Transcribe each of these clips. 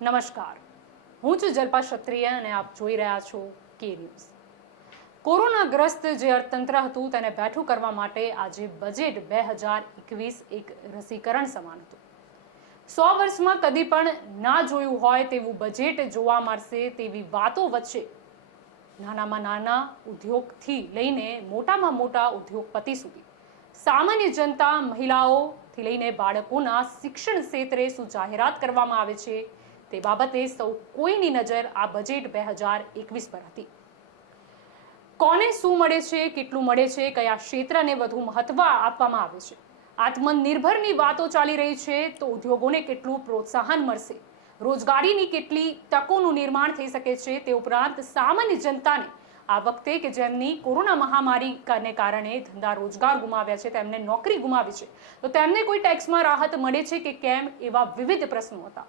નમસ્કાર, હું છું જલ્પા ક્ષત્રિય અને આપ જોઈ રહ્યા છો કે ન્યૂઝ। કોરોનાગ્રસ્ત જે અર્થતંત્ર હતું તેને બેઠું કરવા માટે આજે બજેટ 2021 એક રસીકરણ સમાન હતું। 100 વર્ષમાં કદી પણ ના જોયું હોય તેવું બજેટ જોવા મળશે તેવી વાતો વચ્ચે નાનામાં નાના ઉદ્યોગથી લઈને મોટામાં મોટા ઉદ્યોગપતિ સુધી સામાન્ય જનતા, મહિલાઓથી લઈને બાળકોના શિક્ષણ ક્ષેત્રે શું જાહેરાત કરવામાં આવે છે તે બાબતે સૌ કોઈની નજર આ બજેટ 2021 પર હતી। કોને શું મળે છે, કેટલું મળે છે, કયા ક્ષેત્રને વધુ મહત્વ આપવામાં આવે છે, આત્મનિર્ભરની વાતો ચાલી રહી છે તો ઉદ્યોગોને કેટલું પ્રોત્સાહન મળશે, રોજગારીની કેટલી તકોનું નિર્માણ થઈ શકે છે તે ઉપરાંત સામાન્ય જનતાને આ વખતે કે જેમની કોરોના મહામારીને કારણે ધંધા રોજગાર ગુમાવ્યા છે, તેમને નોકરી ગુમાવી છે તો તેમને કોઈ ટેક્સમાં રાહત મળે છે કે કેમ, એવા વિવિધ પ્રશ્નો હતા।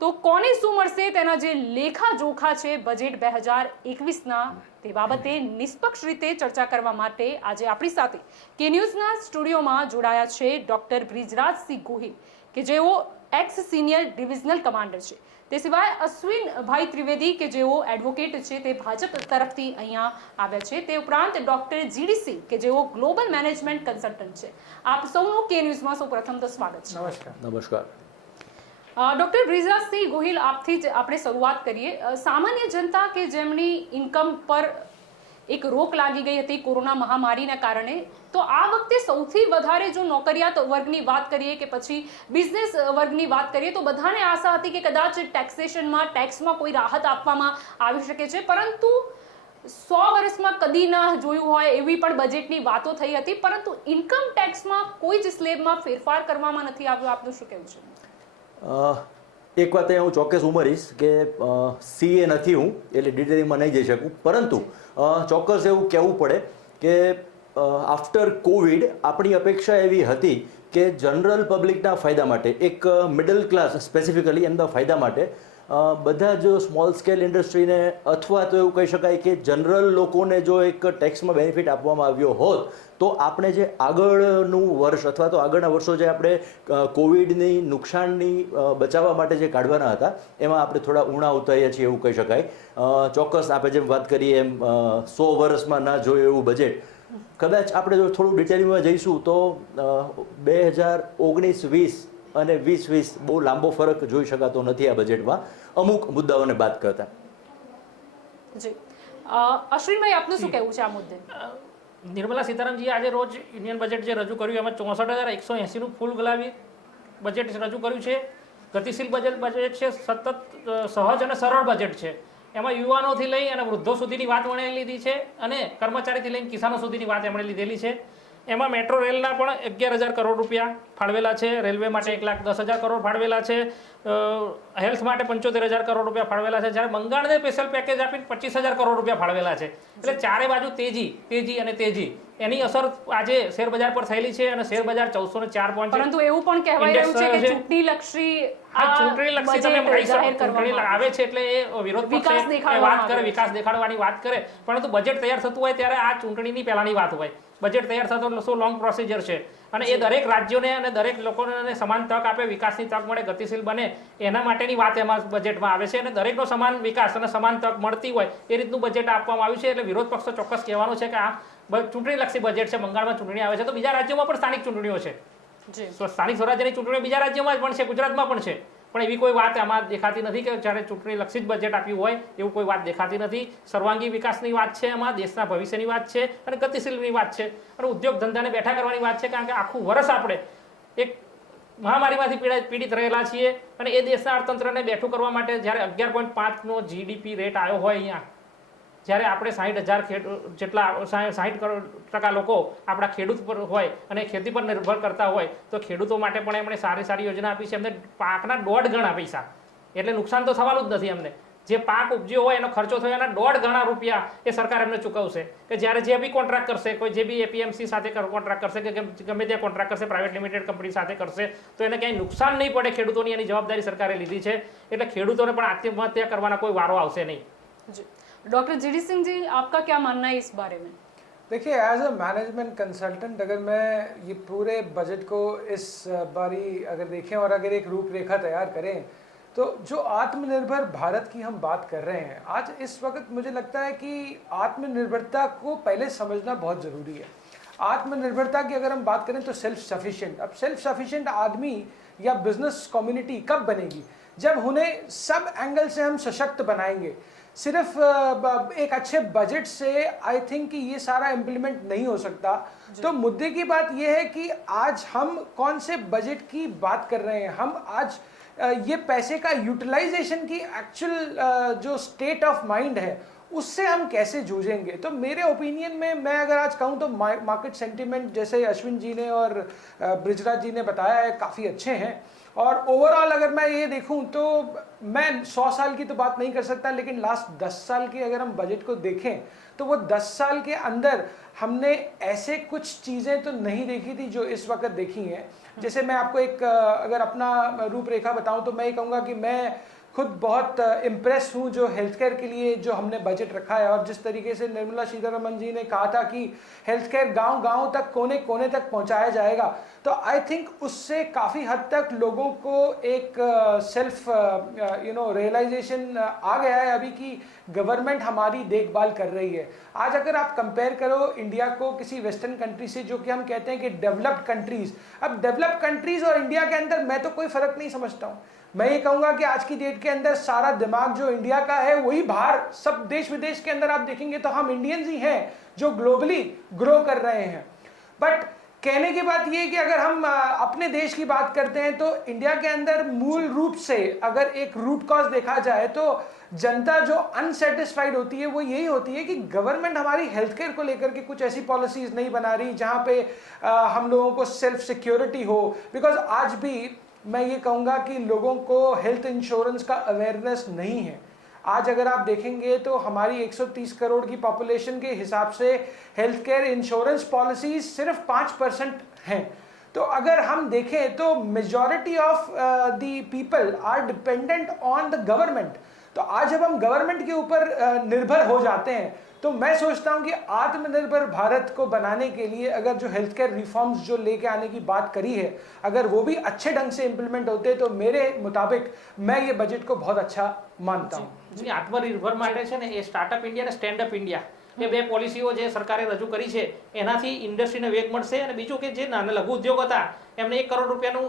તો કોને શું મળશે તેના જે લેખા જોખા છે બજેટ 2021ના તે બાબતે નિષ્પક્ષ રીતે ચર્ચા કરવા માટે આજે આપણી સાથે કે ન્યૂઝના સ્ટુડિયોમાં જોડાયા છે ડોક્ટર બ્રિજરાજસિંહ ગોહિલ કે જેઓ એક્સ સિનિયર ડિવિઝનલ કમાન્ડર છે। તે સિવાય અશ્વિનભાઈ ત્રિવેદી કે જેઓ એડવોકેટ છે, તે ભાજપ તરફથી અહીંયા આવ્યા છે। તે ઉપરાંત ડોક્ટર જીડી સિંહ કે જેઓ ગ્લોબલ મેનેજમેન્ટ કન્સલ્ટન્ટ છે। આપ સૌનું કે ન્યૂઝમાં સૌપ્રથમ તો સ્વાગત છે। નમસ્કાર। ડોક્ટર બ્રિજરાજસિંહ ગોહિલ, આપથી જ આપણે શરૂઆત કરીએ। સામાન્ય જનતા કે જેમની ઇન્કમ પર એક રોક લાગી ગઈ હતી કોરોના મહામારીના કારણે, તો આ વખતે સૌથી વધારે જો નોકરિયાત વર્ગની વાત કરીએ કે પછી બિઝનેસ વર્ગની વાત કરીએ તો બધાને આશા હતી કે કદાચ ટેક્સમાં કોઈ રાહત આપવામાં આવી શકે છે, પરંતુ 100 વર્ષમાં કદી ના જોયું હોય એવી પણ બજેટની વાતો થઈ હતી, પરંતુ ઇન્કમ ટેક્સમાં કોઈ જ સ્લેબમાં ફેરફાર કરવામાં નથી આવ્યો। આપનું શું કહેવું છે? એક વાત હું ચોક્કસ ઉમેરીશ કે સીએ નથી હું, એટલે ડિટેલિંગમાં નહીં જઈ શકું, પરંતુ ચોક્કસ એવું કહેવું પડે કે આફ્ટર કોવિડ આપણી અપેક્ષા એવી હતી કે જનરલ પબ્લિકના ફાયદા માટે, એક મિડલ ક્લાસ સ્પેસિફિકલી એમના ફાયદા માટે બધા જ સ્મોલ સ્કેલ ઇન્ડસ્ટ્રીને અથવા તો એવું કહી શકાય કે જનરલ લોકોને જો એક ટેક્સમાં બેનિફિટ આપવામાં આવ્યો હોત તો આપણે જે આગળનું વર્ષ અથવા તો આગળના વર્ષો જે આપણે કોવિડની નુકસાનની બચાવવા માટે જે કાઢવાના હતા એમાં આપણે થોડા ઊણા ઉતર્યા છીએ એવું કહી શકાય। ચોક્કસ આપણે જેમ વાત કરીએ એમ 100 વર્ષમાં ના જોયું એવું બજેટ, કદાચ આપણે જો થોડું ડિટેલમાં જઈશું તો 2019-20 અને 2020 બહુ લાંબો ફરક જોઈ શકાતો નથી આ બજેટમાં અમુક મુદ્દાઓને બાદ કરતા। જી અશ્વિનભાઈ, આપનું શું કહેવું છે આ મુદ્દે? નિર્મલા સીતારામનજી આજે રોજ યુનિયન બજેટ જે રજૂ કર્યું એમાં 64,180નું ફૂલ ગુલાબી બજેટ રજૂ કર્યું છે। ગતિશીલ બજેટ છે, સતત સહજ અને સરળ બજેટ છે। એમાં યુવાનોથી લઈ અને વૃદ્ધો સુધીની વાત એમણે લીધી છે અને કર્મચારીથી લઈને કિસાનો સુધીની વાત એમણે લીધેલી છે। એમાં મેટ્રો રેલના પણ 11,000 કરોડ રૂપિયા ફાળવેલા છે, રેલવે માટે 1,10,000 કરોડ ફાળવેલા છે, હેલ્થ માટે 75,000 કરોડ રૂપિયા ફાળવેલા છે, જ્યારે બંગાળને સ્પેશિયલ પેકેજ આપીને 25,000 કરોડ રૂપિયા ફાળવેલા છે। એટલે ચારે બાજુ તેજી અને તેજી એની અસર આજે શેર બજાર પર થયેલી છે અને શેર બજાર 1404 પોઈન્ટ, પરંતુ એવું પણ કહેવાય રહ્યું છે કે ચૂંટણી લક્ષી આવે છે એટલે એ વિરોધ પક્ષે વાત કરે, વિકાસ દેખાડવાની વાત કરે, પરંતુ બજેટ તૈયાર થતું હોય ત્યારે આ ચૂંટણીની પહેલાની વાત હોય। બજેટ તૈયાર થતો શું લોંગ પ્રોસિજર છે અને એ દરેક રાજ્યોને અને દરેક લોકોને સમાન તક આપે, વિકાસની તક મળે, ગતિશીલ બને, એના માટેની વાત એમાં બજેટમાં આવે છે અને દરેકનો સમાન વિકાસ અને સમાન તક મળતી હોય એ રીતનું બજેટ આપવામાં આવ્યું છે। એટલે વિરોધ પક્ષો ચોક્કસ કહેવાનું છે કે આ ચૂંટણીલક્ષી બજેટ છે। બંગાળમાં ચૂંટણી આવે છે તો બીજા રાજ્યોમાં પણ સ્થાનિક ચૂંટણીઓ છે, સ્થાનિક સ્વરાજ્યની ચૂંટણીઓ બીજા રાજ્યોમાં પણ છે, ગુજરાતમાં પણ છે, પણ એવી કોઈ વાત આમાં દેખાતી નથી કે જ્યારે ચૂંટણીલક્ષી જ બજેટ આપ્યું હોય એવું કોઈ વાત દેખાતી નથી। સર્વાંગી વિકાસની વાત છે, એમાં દેશના ભવિષ્યની વાત છે અને ગતિશીલની વાત છે અને ઉદ્યોગ ધંધાને બેઠા કરવાની વાત છે, કારણ કે આખું વર્ષ આપણે એક મહામારીમાંથી પીડિત રહેલા છીએ અને એ દેશના અર્થતંત્રને બેઠું કરવા માટે જ્યારે 11.5નો જીડીપી રેટ આવ્યો હોય અહીંયા, જ્યારે આપણે 60,000 જેટલા 60% લોકો આપણા ખેડૂત પર હોય અને ખેતી પર નિર્ભર કરતા હોય તો ખેડૂતો માટે પણ એમણે સારી યોજના આપી છે। એમને પાકના 1.5 ગણા પૈસા, એટલે નુકસાન તો થવાનું જ નથી એમને, જે પાક ઉપજ્યો હોય એનો ખર્ચો થયો એના 1.5 ગણા રૂપિયા એ સરકાર એમને ચૂકવશે કે જ્યારે જે બી કોન્ટ્રાક્ટ કરશે, કોઈ જે બી એપીએમસી સાથે કોન્ટ્રાક્ટ કરશે કે ગમે ત્યાં કોન્ટ્રાક્ટ કરશે, પ્રાઇવેટ લિમિટેડ કંપની સાથે કરશે તો એને ક્યાંય નુકસાન નહીં પડે ખેડૂતોની, એની જવાબદારી સરકારે લીધી છે। એટલે ખેડૂતોને પણ આત્મહત્યા કરવાના કોઈ વારો આવશે નહીં। डॉक्टर जीडी सिंह जी, आपका क्या मानना है इस बारे में? देखिए, एज अ मैनेजमेंट कंसल्टेंट अगर मैं ये पूरे बजट को इस बारी अगर देखें और अगर एक रूपरेखा तैयार करें तो जो आत्मनिर्भर भारत की हम बात कर रहे हैं आज इस वक्त, मुझे लगता है कि आत्मनिर्भरता को पहले समझना बहुत ज़रूरी है। आत्मनिर्भरता की अगर हम बात करें तो सेल्फ सफिशिएंट, अब सेल्फ सफिशिएंट आदमी या बिजनेस कम्युनिटी कब बनेगी? जब उन्हें सब एंगल से हम सशक्त बनाएंगे। सिर्फ एक अच्छे बजट से आई थिंक कि ये सारा इम्प्लीमेंट नहीं हो सकता। तो मुद्दे की बात ये है कि आज हम कौन से बजट की बात कर रहे हैं, हम आज ये पैसे का यूटिलाइजेशन की एक्चुअल जो स्टेट ऑफ माइंड है उससे हम कैसे जूझेंगे। तो मेरे ओपिनियन में मैं अगर आज कहूँ तो मार्केट सेंटिमेंट जैसे अश्विन जी ने और बृजराज जी ने बताया है काफ़ी अच्छे हैं। और ओवरऑल अगर मैं ये देखूं तो मैं 100 साल की तो बात नहीं कर सकता, लेकिन लास्ट 10 साल के अगर हम बजट को देखें तो वो 10 साल के अंदर हमने ऐसे कुछ चीज़ें तो नहीं देखी थी जो इस वक्त देखी हैं। जैसे मैं आपको एक अगर अपना रूपरेखा बताऊं तो मैं ये कहूँगा कि मैं खुद बहुत इम्प्रेस हूँ जो हेल्थ केयर के लिए जो हमने बजट रखा है, और जिस तरीके से निर्मला सीतारमण जी ने कहा था कि हेल्थ केयर गाँव-गाँव तक, कोने कोने तक पहुँचाया जाएगा, तो आई थिंक उससे काफ़ी हद तक लोगों को एक सेल्फ रियलाइजेशन आ गया है अभी कि गवर्नमेंट हमारी देखभाल कर रही है। आज अगर आप कंपेयर करो इंडिया को किसी वेस्टर्न कंट्री से, जो कि हम कहते हैं कि डेवलप्ड कंट्रीज़, अब डेवलप्ड कंट्रीज़ और इंडिया के अंदर मैं तो कोई फ़र्क नहीं समझता हूँ। मैं ये कहूँगा कि आज की डेट के अंदर सारा दिमाग जो इंडिया का है वही बाहर सब देश विदेश के अंदर आप देखेंगे तो हम इंडियंस ही हैं जो ग्लोबली ग्रो कर रहे हैं। बट कहने की बात ये है कि अगर हम अपने देश की बात करते हैं तो इंडिया के अंदर मूल रूप से अगर एक रूट कॉज देखा जाए तो जनता जो अनसेटिस्फाइड होती है वो यही होती है कि गवर्नमेंट हमारी हेल्थ केयर को लेकर के कुछ ऐसी पॉलिसीज नहीं बना रही जहाँ पे हम लोगों को सेल्फ सिक्योरिटी हो। बिकॉज आज भी मैं ये कहूँगा कि लोगों को हेल्थ इंश्योरेंस का अवेयरनेस नहीं है। आज अगर आप देखेंगे तो हमारी 130 करोड़ की पॉपुलेशन के हिसाब से हेल्थ केयर इंश्योरेंस पॉलिसीज सिर्फ 5% हैं। तो अगर हम देखें तो majority of the people are dependent on the government. तो आज जब हम गवर्नमेंट के ऊपर निर्भर हो जाते हैं तो मैं सोचता हूं कि आत्मनिर्भर भारत को बनाने के लिए अगर जो हेल्थ केयर रिफॉर्म्स जो लेके आने की बात करी है, अगर वो भी अच्छे ढंग से इम्प्लीमेंट होते तो मेरे मुताबिक मैं ये बजट को बहुत अच्छा मानता हूँ। आत्मनिर्भर માટે છે ને એ સ્ટાર્ટઅપ ઇન્ડિયા અને સ્ટેન્ડ અપ ઇન્ડિયા એ બે પોલિસીઓ જે સરકારે રજૂ કરી છે એનાથી ઇન્ડસ્ટ્રીને વેગ મળશે। અને બીજું કે જે નાના લઘુ ઉદ્યોગ હતા એમને 1 કરોડ રૂપિયાનું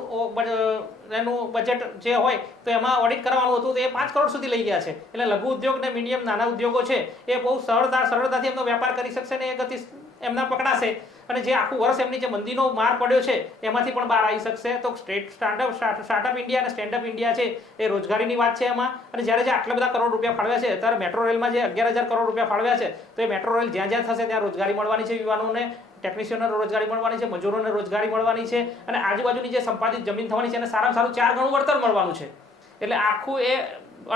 એનું બજેટ જે હોય તો એમાં ઓડિટ કરવાનું હતું તો એ 5 કરોડ સુધી લઈ ગયા છે। એટલે લઘુ ઉદ્યોગ ને મીડિયમ નાના ઉદ્યોગો છે એ બહુ સરળતાથી એમનો વેપાર કરી શકશે ને એ ગતિ એમના પકડાશે અને જે આખું વર્ષ એમની જે મંદીનો માર પડ્યો છે એમાંથી પણ બહાર આવી શકશે। તો સ્ટાર્ટઅપ ઇન્ડિયા અને સ્ટેન્ડઅપ ઇન્ડિયા છે એ રોજગારીની વાત છે એમાં। અને જ્યારે જે આટલા બધા કરોડ રૂપિયા ફાળવ્યા છે, અત્યારે મેટ્રો રેલમાં જે 11,000 કરોડ રૂપિયા ફાળવ્યા છે તો એ મેટ્રો રેલ જ્યાં જ્યાં થશે ત્યાં રોજગારી મળવાની છે, યુવાનોને ટેકનિશિયનોને રોજગારી મળવાની છે, મજૂરોને રોજગારી મળવાની છે અને આજુબાજુની જે સંપાદિત જમીન થવાની છે એને સારામાં સારું 4 ગણું વળતર મળવાનું છે। એટલે આખું એ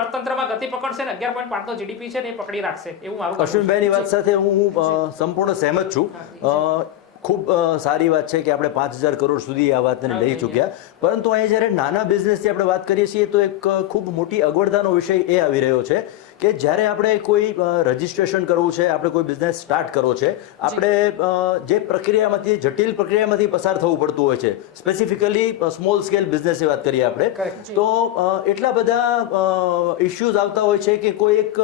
અર્થતંત્રમાં ગતિ પકડશે ને 11.5 નો જીડીપી છે ને એ પકડી રાખશે એવું મારું। અશ્વિનભાઈની વાત સાથે હું સંપૂર્ણ સહેમત છું। ખૂબ સારી વાત છે કે આપણે 5,000 કરોડ સુધી આ વાતને લઈ ચૂક્યા, પરંતુ અહીં જ્યારે નાના બિઝનેસની આપણે વાત કરીએ છીએ તો એક ખૂબ મોટી અગવડતાનો વિષય એ આવી રહ્યો છે કે જ્યારે આપણે કોઈ રજિસ્ટ્રેશન કરવું છે, આપણે કોઈ બિઝનેસ સ્ટાર્ટ કરવો છે, આપણે જે પ્રક્રિયામાંથી, જટિલ પ્રક્રિયામાંથી પસાર થવું પડતું હોય છે, સ્પેસિફિકલી સ્મોલ સ્કેલ બિઝનેસની વાત કરીએ આપણે, તો એટલા બધા ઇશ્યુઝ આવતા હોય છે કે કોઈ એક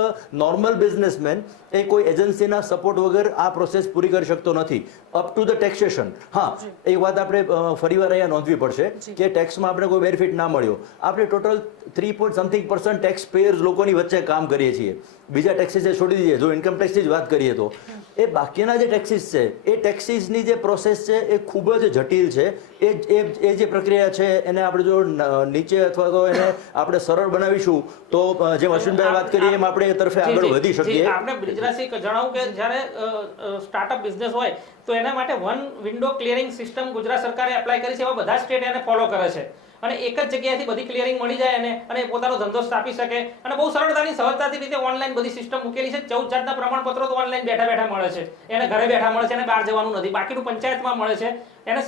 નોર્મલ બિઝનેસમેન એ કોઈ એજન્સીના સપોર્ટ વગર આ પ્રોસેસ પૂરી કરી શકતો નથી, અપ ટુ ધ ટેક્સેશન। હા, એક વાત આપણે ફરીવાર અહીંયા નોંધવી પડશે કે ટેક્સમાં આપણે કોઈ બેનિફિટ ના મળ્યો, આપણે ટોટલ 3.something% ટેક્સ પેયર્સ લોકોની વચ્ચે કામ કરીએ છીએ। બીજા ટેક્સીસ છોડી દઈએ, જો ઇન્કમ ટેક્સની જ વાત કરીએ તો એ બાકીના જે ટેક્સીસ છે એ ટેક્સીસની જે પ્રોસેસ છે એ ખૂબ જ જટિલ છે। એ જે પ્રક્રિયા છે એને આપણે જો નીચે અથવા તો એને આપણે સરળ બનાવીશું તો જેમ અશ્વિનભાઈ વાત કરીએ એમ આપણે એ તરફે આગળ વધી શકીએ। આપણે બ્રિજરાજસિંહ જણાવું કે જ્યારે સ્ટાર્ટઅપ બિઝનેસ હોય તો એના માટે one window clearing system Gujarat સરકારે એપ્લાય કરી છે, એવા બધા સ્ટેટ એને ફોલો કરે છે અને એક જ જગ્યાએથી બધી ક્લિયરિંગ મળી જાય અને પોતાનો ધંધો સ્થાપી શકે અને બહુ સરળતાથી સહજતાથી રીતે ઓનલાઈન બધી સિસ્ટમ મૂકેલી છે। 14 જાતના પ્રમાણપત્રો તો ઓનલાઈન બેઠા બેઠા મળે છે, એને ઘરે બેઠા મળે છે, એને બહાર જવાનું નથી, બાકીનું પંચાયતમાં મળે છે, એને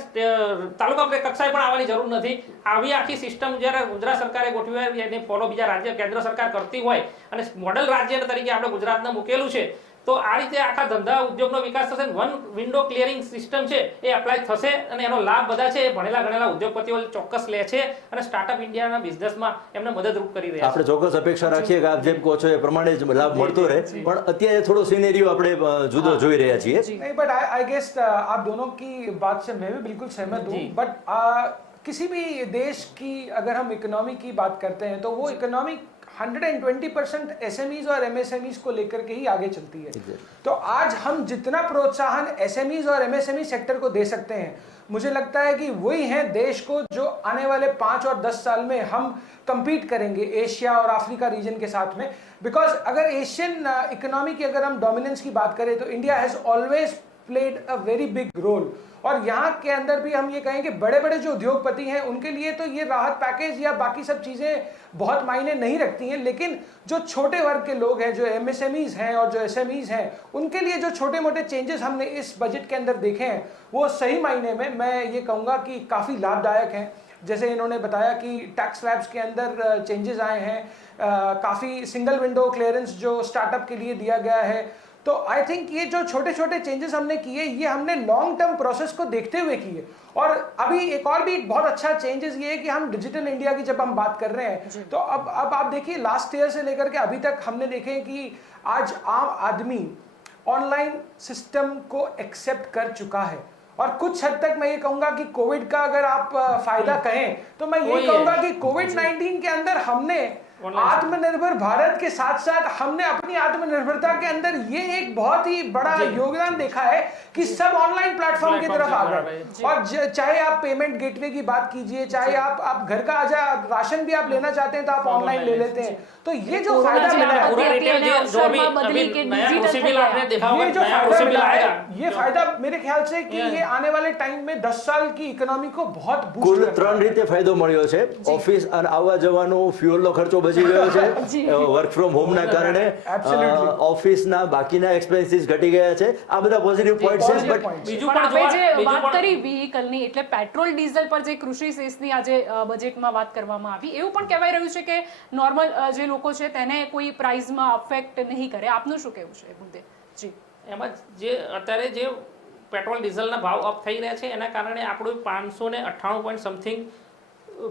તાલુકા કક્ષાએ પણ આવવાની જરૂર નથી। આવી આખી સિસ્ટમ જ્યારે ગુજરાત સરકારે ગોઠવી હોય એને ફોલો બીજા રાજ્ય, કેન્દ્ર સરકાર કરતી હોય અને મોડલ રાજ્ય તરીકે આપણે ગુજરાતને મૂકેલું છે તો આ રીતે આખા ધંધા ઉદ્યોગનો વિકાસ થશે. વન વિન્ડો ક્લિયરિંગ સિસ્ટમ છે એ એપ્લાય થશે અને એનો લાભ બધા છે ભણેલા ગણેલા ઉદ્યોગપતિઓ ચોક્કસ લે છે અને સ્ટાર્ટઅપ ઇન્ડિયાના બિઝનેસમાં એમને મદદરૂપ કરી રહ્યા છે. આપણે ચોક્કસ અપેક્ષા રાખીએ કે આપ જેમ કહો છો એ પ્રમાણે જ લાભ મળતો રહે, પણ અત્યારે થોડો સિનેરિયો આપણે જુદો જોઈ રહ્યા છીએ. नहीं बट आई गेस आप दोनों की बात से मैं भी बिल्कुल सहमत हूँ, बट किसी भी देश की अगर हम इकोनॉमी की बात करते हैं तो वो इकोनॉमी 120% एसएमईज और एमएसएमईज को लेकर के ही आगे चलती है. तो आज हम जितना प्रोत्साहन एसएमईज और एमएसएमई सेक्टर को दे सकते हैं, मुझे लगता है कि वही है देश को जो आने वाले 5 और 10 साल में हम compete करेंगे एशिया और अफ्रीका रीजन के साथ में. बिकॉज अगर एशियन इकोनॉमी की अगर हम डोमिनेंस की बात करें तो India has always played a very big role. और यहाँ के अंदर भी हम ये कहें कि बड़े बड़े जो उद्योगपति हैं उनके लिए तो ये राहत पैकेज या बाकी सब चीज़ें बहुत मायने नहीं रखती हैं, लेकिन जो छोटे वर्ग के लोग हैं, जो एमएसएमईज हैं और जो एसएमईज हैं, उनके लिए जो छोटे मोटे चेंजेस हमने इस बजट के अंदर देखे हैं वो सही मायने में मैं ये कहूँगा कि काफ़ी लाभदायक हैं. जैसे इन्होंने बताया कि टैक्स स्लैब्स के अंदर चेंजेस आए हैं, काफ़ी सिंगल विंडो क्लियरेंस जो स्टार्टअप के लिए दिया गया है. तो आई थिंक ये जो छोटे छोटे चेंजेस हमने किए ये हमने लॉन्ग टर्म प्रोसेस को देखते हुए किए. और अभी एक और भी बहुत अच्छा चेंजेस ये है कि हम डिजिटल इंडिया की जब हम बात कर रहे हैं तो अब आप देखिए लास्ट ईयर से लेकर के अभी तक हमने देखे कि आज आम आदमी ऑनलाइन सिस्टम को एक्सेप्ट कर चुका है. और कुछ हद तक मैं ये कहूंगा कि कोविड का अगर आप फायदा कहें तो मैं ये कहूंगा कि कोविड-19 के अंदर हमने आत्मनिर्भर भारत के साथ साथ हमने अपनी आत्मनिर्भरता के अंदर ये एक बहुत ही बड़ा योगदान देखा है कि सब ऑनलाइन प्लेटफॉर्म की तरफ आ गए. और चाहे आप पेमेंट गेटवे की बात कीजिए, चाहे आप घर का राशन भी आप लेना चाहते हैं तो आप ऑनलाइन ले लेते हैं. तो ये जो फायदा मिला है, ये फायदा मेरे ख्याल से कि ये आने वाले टाइम में 10 साल की इकोनॉमी को बहुत કુલ 3 રીતે ફાયદો મળ્યો છે. ઓફિસ અને આવવા જવાનો ફ્યુઅલનો ખર્ચો બચી ગયો છે વર્ક ફ્રોમ હોમના કારણે, ઓફિસના બાકીના એક્સપેન્સીસ ઘટી ગયા છે. આ બધા પોઝિટિવ પોઈન્ટ છે. બટ બીજું પણ જે વાત કરી વ્હીકલની એટલે પેટ્રોલ ડીઝલ પર જે કૃષિ સેસની આજે બજેટમાં વાત કરવામાં આવી, એવું પણ કહેવાય રહ્યું છે કે નોર્મલ જે લોકો છે તેને કોઈ પ્રાઇસમાં અફેક્ટ નહીં કરે. આપનું શું કહેવું છે એ મુદ્દે? જી, એમાં જે અત્યારે જે પેટ્રોલ ડીઝલના ભાવ અપ થઈ રહ્યા છે એના કારણે આપણું 598 પોઈન્ટ સમથિંગ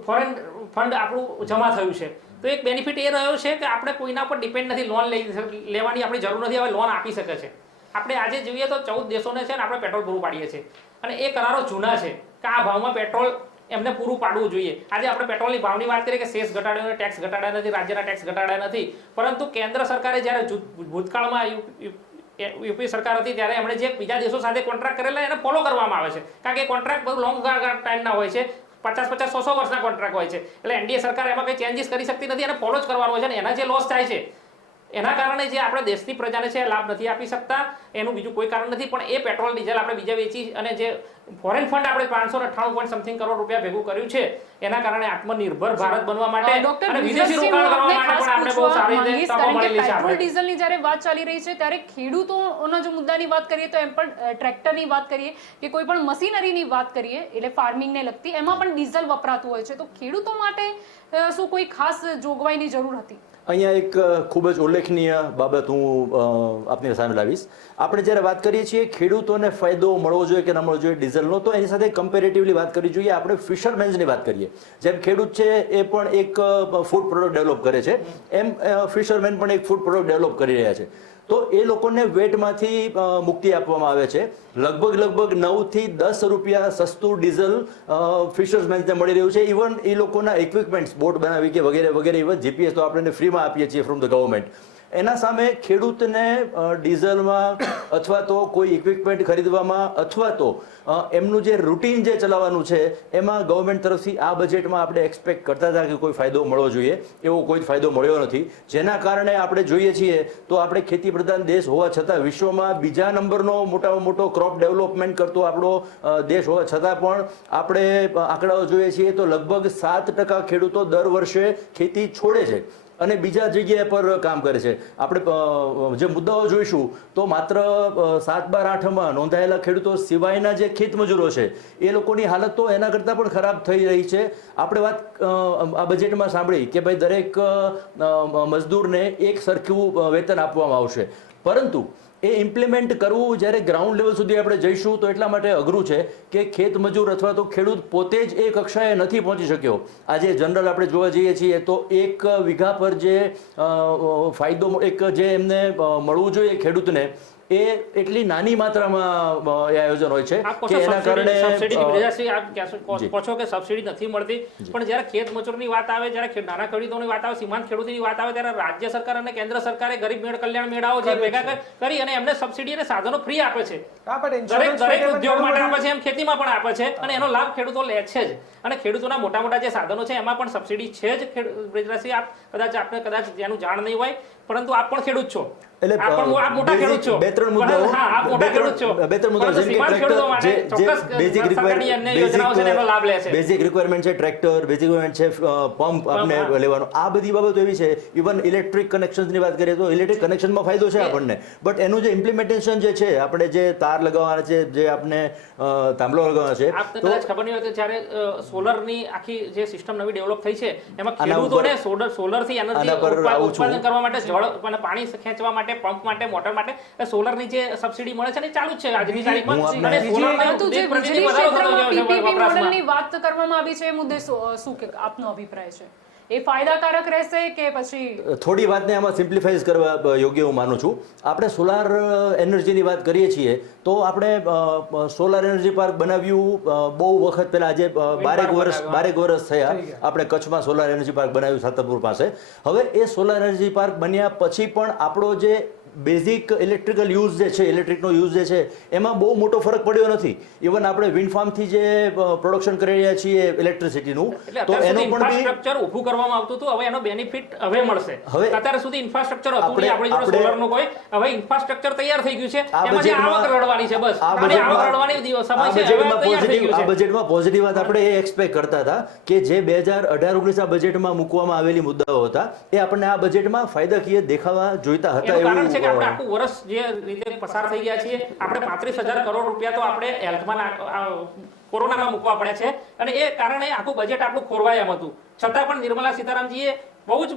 ફોરેન ફંડ આપણું જમા થયું છે. તો એક બેનિફિટ એ રહ્યો છે કે આપણે કોઈના પર ડિપેન્ડ નથી, લોન લેવાની આપણી જરૂર નથી, હવે લોન આપી શકે છે. આપણે આજે જોઈએ તો 14 દેશોને છે ને આપણે પેટ્રોલ પૂરું પાડીએ છીએ અને એ કરારો જૂના છે કે આ ભાવમાં પેટ્રોલ એમને પૂરું પાડવું જોઈએ. આજે આપણે પેટ્રોલની ભાવની વાત કરીએ કે સેસ ઘટાડ્યો, ટેક્સ ઘટાડ્યા નથી, રાજ્યના ટેક્સ ઘટાડ્યા નથી, પરંતુ કેન્દ્ર સરકારે જ્યારે ભૂતકાળમાં યુપી સરકાર હતી ત્યારે એમણે જે બીજા દેશો સાથે કોન્ટ્રાક્ટ કરેલા એને ફોલો કરવામાં આવે છે, કારણ કે કોન્ટ્રાક્ટ બહુ લોંગ ટાઈમના હોય છે, 50-50, 100 વર્ષના કોન્ટ્રાક્ટ હોય છે. એટલે એનડીએ સરકાર એમાં કંઈ ચેન્જીસ કરી શકતી નથી અને ફોલો જ કરવાનો હોય છે. અને એના જે લોસ થાય છે એના કારણે જે આપણે દેશની પ્રજાને છે લાભ નથી આપી શકતા, એનું બીજું કોઈ કારણ નથી. પણ એ પેટ્રોલ ડીઝલ આપણે બીજા વેચી અને જે ફોરેન ફંડ આપણે 598 પોઈન્ટ સમથિંગ કરોડ રૂપિયા ભેગું કર્યું છે એના કારણે આત્મનિર્ભર ભારત બનવા માટે અને વિદેશી રોકાણ કરવા માટે પણ આપણે બહુ સારી રીતે તકો મળેલી છે. પેટ્રોલ ડીઝલની જ્યારે વાત ચાલી રહી છે ત્યારે ખેડૂતોના જો મુદ્દાની વાત કરીએ તો એમ પણ ટ્રેક્ટરની વાત કરીએ કે કોઈ પણ મશીનરીની વાત કરીએ એટલે ફાર્મિંગને લગતી, એમાં પણ ડીઝલ વપરાતું હોય છે. તો ખેડૂતો માટે શું કોઈ ખાસ જોગવાઈની જરૂર હતી? અહીંયા એક ખૂબ જ ઉલ્લેખનીય બાબત હું આપની સામે લાવીશ. આપણે જ્યારે વાત કરીએ છીએ ખેડૂતોને ફાયદો મળવો જોઈએ કે ન મળવો જોઈએ ડીઝલનો, તો એની સાથે કમ્પેરેટિવલી વાત કરવી જોઈએ. આપણે ફિશરમેન્સની વાત કરીએ, જેમ ખેડૂત છે એ પણ એક ફૂડ પ્રોડક્ટ ડેવલપ કરે છે, એમ ફિશરમેન પણ એક ફૂડ પ્રોડક્ટ ડેવલપ કરી રહ્યા છે. તો એ લોકોને વેટમાંથી મુક્તિ આપવામાં આવે છે. લગભગ 9 થી 10 રૂપિયા સસ્તું ડીઝલ ફિશર્સમેન્સને મળી રહ્યું છે. ઇવન એ લોકોના ઇક્વિપમેન્ટ્સ બોટ બનાવી કે વગેરે વગેરે, ઇવન જીપીએસ તો આપણે ફ્રીમાં આપીએ છીએ ફ્રોમ ધ ગવર્મેન્ટ. એના સામે ખેડૂતને ડીઝલમાં અથવા તો કોઈ ઇક્વિપમેન્ટ ખરીદવામાં અથવા તો એમનું જે રૂટીન જે ચલાવવાનું છે એમાં ગવર્મેન્ટ તરફથી આ બજેટમાં આપણે એક્સપેક્ટ કરતા હતા કે કોઈ ફાયદો મળવો જોઈએ, એવો કોઈ ફાયદો મળ્યો નથી. જેના કારણે આપણે જોઈએ છીએ તો આપણે ખેતી પ્રધાન દેશ હોવા છતાં વિશ્વમાં બીજા નંબરનો મોટામાં મોટો ક્રોપ ડેવલપમેન્ટ કરતો આપણો દેશ હોવા છતાં પણ આપણે આંકડાઓ જોઈએ છીએ તો લગભગ 7% ખેડૂતો દર વર્ષે ખેતી છોડે છે અને બીજા જગ્યાએ પર કામ કરે છે. આપણે જે મુદ્દાઓ જોઈશું તો માત્ર 7-12-8માં નોંધાયેલા ખેડૂતો સિવાયના જે ખેત મજૂરો છે એ લોકોની હાલત તો એના કરતાં પણ ખરાબ થઈ રહી છે. આપણે વાત આ બજેટમાં સાંભળી કે ભાઈ દરેક મજદૂરને એક સરખું વેતન આપવામાં આવશે, પરંતુ એ ઇમ્પ્લિમેન્ટ કરવું જ્યારે ગ્રાઉન્ડ લેવલ સુધી આપણે જઈશું તો એટલા માટે અઘરું છે કે ખેત મજૂર અથવા તો ખેડૂત પોતે જ એ કક્ષાએ નથી પહોંચી શક્યો. આજે જનરલ આપણે જોવા જઈએ છીએ તો 1 વીઘા પર જે ફાયદો જે એમને મળવું જોઈએ ખેડૂતને એ એટલી નાની માત્રામાં એ આયોજન હોય છે કે એના કારણે સબસિડી નથી મળતી. પણ જ્યારે ખેત મજૂરની વાત આવે, જ્યારે નાના ખેડૂતોની વાત આવે, સીમાંત ખેડૂતોની વાત આવે, ત્યારે રાજ્ય સરકાર અને કેન્દ્ર સરકારે ગરીબ કલ્યાણ મેળાઓ જે ભેગા કરી અને એમને સબસિડી અને સાધનો ફ્રી આપે છે. દરેક ઉદ્યોગ માટે આપે છે, એમ ખેતીમાં પણ આપે છે અને એનો લાભ ખેડૂતો લે છે જ. અને ખેડૂતોના મોટા મોટા જે સાધનો છે એમાં પણ સબસિડી છે જ. બ્રિજરાજસિંહ, આપને કદાચ જેનું જાણ નહીં હોય, પરંતુ આપ પણ ખેડૂત છો. એટલે મોટા ખેડૂત છો. બે ત્રણ મુદ્દાઓ બેઝિક રિક્વાયરમેન્ટ છે, ટ્રેક્ટર, બેઝિક રિક્વાયરમેન્ટ છે, પંપ આપણે લેવાનો, આ બધી બાબતો એવી છે. ઇવન ઇલેક્ટ્રિક કનેક્શનની વાત કરીએ તો ઇલેક્ટ્રિક કનેક્શનમાં ફાયદો છે આપણને, બટ એનું જે ઇમ્પ્લિમેન્ટેશન જે છે, આપણે જે તાર લગાવવાના છે, જે આપણે થાંભલો લગાવવાના છે, આપને કદાચ ખબર નહીં હોય તો જ્યારે સોલરની આખી જે સિસ્ટમ નવી ડેવલપ થઈ છે એમાં ખેડૂતોને સોલરથી એનર્જી ઉત્પાદન કરવા માટે, જળ અને પાણી ખેંચવા માટે, પંપ માટે, મોટર માટે સોલરની જે સબસિડી મળે છે ને ચાલુ જ છે આજની તારીખમાં. અને પરંતુ જે વીજળી ક્ષેત્રમાં પીપીપી મોડલની વાત કરવામાં આવી છે એ મુદ્દે શું કે આપનો અભિપ્રાય છે? એ ફાયદાકારક રહેશે કે પછી? થોડી વાતને આમાં સિમ્પ્લિફાઈઝ કરવા યોગ્ય હું માનું છું. આપણે સોલાર એનર્જીની વાત કરીએ છીએ તો આપણે સોલાર એનર્જી પાર્ક બનાવ્યું બહુ વખત પહેલા, આજે 12 વર્ષ થયા આપણે કચ્છમાં સોલાર એનર્જી પાર્ક બનાવ્યું સાતરપુર પાસે. હવે એ સોલાર એનર્જી પાર્ક બન્યા પછી પણ આપણો જે બેઝિક ઇલેક્ટ્રિકલ યુઝ જે છે, ઇલેક્ટ્રિકનો યુઝ જે છે, એમાં બહુ મોટો ફરક પડ્યો નથી. ઇવન આપણે વિન્ડ ફાર્મથી જે પ્રોડક્શન કરી રહ્યા છીએ ઇલેક્ટ્રિસિટીનું, તો એનો પણ ઇન્ફ્રાસ્ટ્રક્ચર ઊભું કરવામાં આવતું હતું, હવે એનો બેનિફિટ હવે મળશે. હવે અત્યાર સુધી ઇન્ફ્રાસ્ટ્રક્ચર હતું નહીં આપણી જોડે સોલરનું કોઈ, હવે ઇન્ફ્રાસ્ટ્રક્ચર તૈયાર થઈ ગયું છે, એમાં જે આવક રડવાની છે, બસ આવક રડવાની સમય છે. આ બજેટમાં પોઝિટિવ વાત આપણે એ એક્સપેક્ટ કરતા હતા કે જે 2018-19 બજેટમાં મૂકવામાં આવેલી મુદ્દાઓ હતા એ આપણને આ બજેટમાં ફાયદાકીય દેખાવા જોઈતા હતા. એવું છે કે આપણે આખું વર્ષ જે રીતે પસાર થઈ ગયા છીએ, આપણે 35,000 કરોડ રૂપિયા તો આપણે હેલ્થમાં કોરોનામાં મૂકવા પડ્યા છે અને એ કારણે આખું બજેટ આપણું ખોરવાય એમ હતું. છતાં પણ નિર્મલા સીતારામજીએ બહુ જ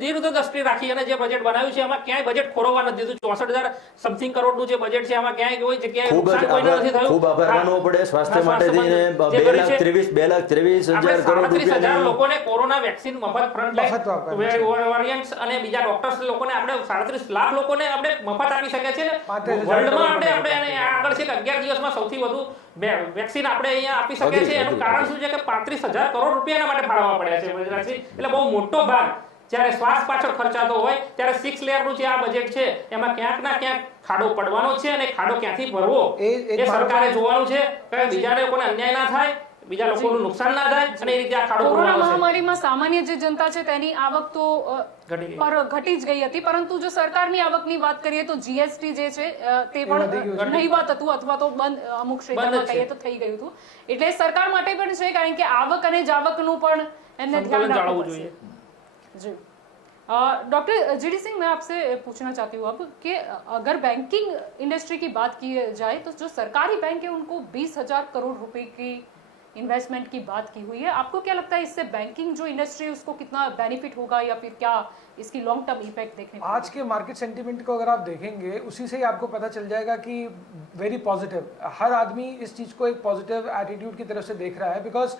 દીર્ઘદ્રષ્ટિ રાખી અને જે બજેટ બનાવ્યું છે એમાં ક્યાંય બજેટ ખોરવવા નથી દીધું. 64,000 સમથિંગ કરોડનું જે બજેટ છે એમાં ક્યાંય કોઈ જગ્યાએ નુકસાન કોઈને નથી થયું. ખૂબ આભાર માનવો પડે સ્વાસ્થ્ય માટે થઈને 2,23,000 કરોડ રૂપિયા લોકોને કોરોના વેક્સિન મફત, ફ્રન્ટ વેરિયન્ટ્સ અને બીજા ડોક્ટર્સ લોકોને આપણે 37 લાખ લોકોને આપણે મફત આપી શકે છે. વર્લ્ડમાં આપણે આગળ છે કે 11 દિવસમાં સૌથી વધુ વેક્સિન આપણે અહીંયા આપી શકે છે. એનું કારણ શું છે કે 35,000 કરોડ રૂપિયાના માટે ફાળવવા પડ્યા છે. એટલે બહુ મોટો ભાગ જ્યારે શ્વાસ પાછળ ખર્ચાતો હોય ત્યારે 6 લેયરનું જે આ બજેટ છે એમાં ક્યાંક ના ક્યાંક ખાડો પડવાનો છે અને ખાડો ક્યાંથી ભરવો એ સરકારે જોવાનું છે કે બીજા લોકોને અન્યાય ના થાય, બીજા લોકોનું નુકસાન ના થાય અને એ રીતે આ ખાડો કોરોના મહામારીમાં સામાન્ય જે જનતા છે તેની આવક તો ઘટી જ ગઈ હતી, પરંતુ જો સરકારની આવકની વાત કરીએ તો જીએસટી જે છે તે પણ નહીવત હતું અથવા તો બંધ અમુક ક્ષેત્રમાં કહીએ તો થઈ ગયું હતું. એટલે સરકાર માટે પણ છે કારણ કે આવક અને જાવકનું પણ એમને ધ્યાન રાખવું જોઈએ. जी डॉक्टर जीडी सिंह, मैं आपसे पूछना चाहती हूँ अब कि अगर बैंकिंग इंडस्ट्री की बात की जाए तो जो सरकारी बैंक है उनको 20,000 करोड़ रुपए की इन्वेस्टमेंट की बात की हुई है. आपको क्या लगता है इससे बैंकिंग जो इंडस्ट्री है उसको कितना बेनिफिट होगा या फिर क्या इसकी लॉन्ग टर्म इफेक्ट देखने को? आज के मार्केट सेंटीमेंट को अगर आप देखेंगे उसी से ही आपको पता चल जाएगा कि वेरी पॉजिटिव, हर आदमी इस चीज़ को एक पॉजिटिव एटीट्यूड की तरफ से देख रहा है. बिकॉज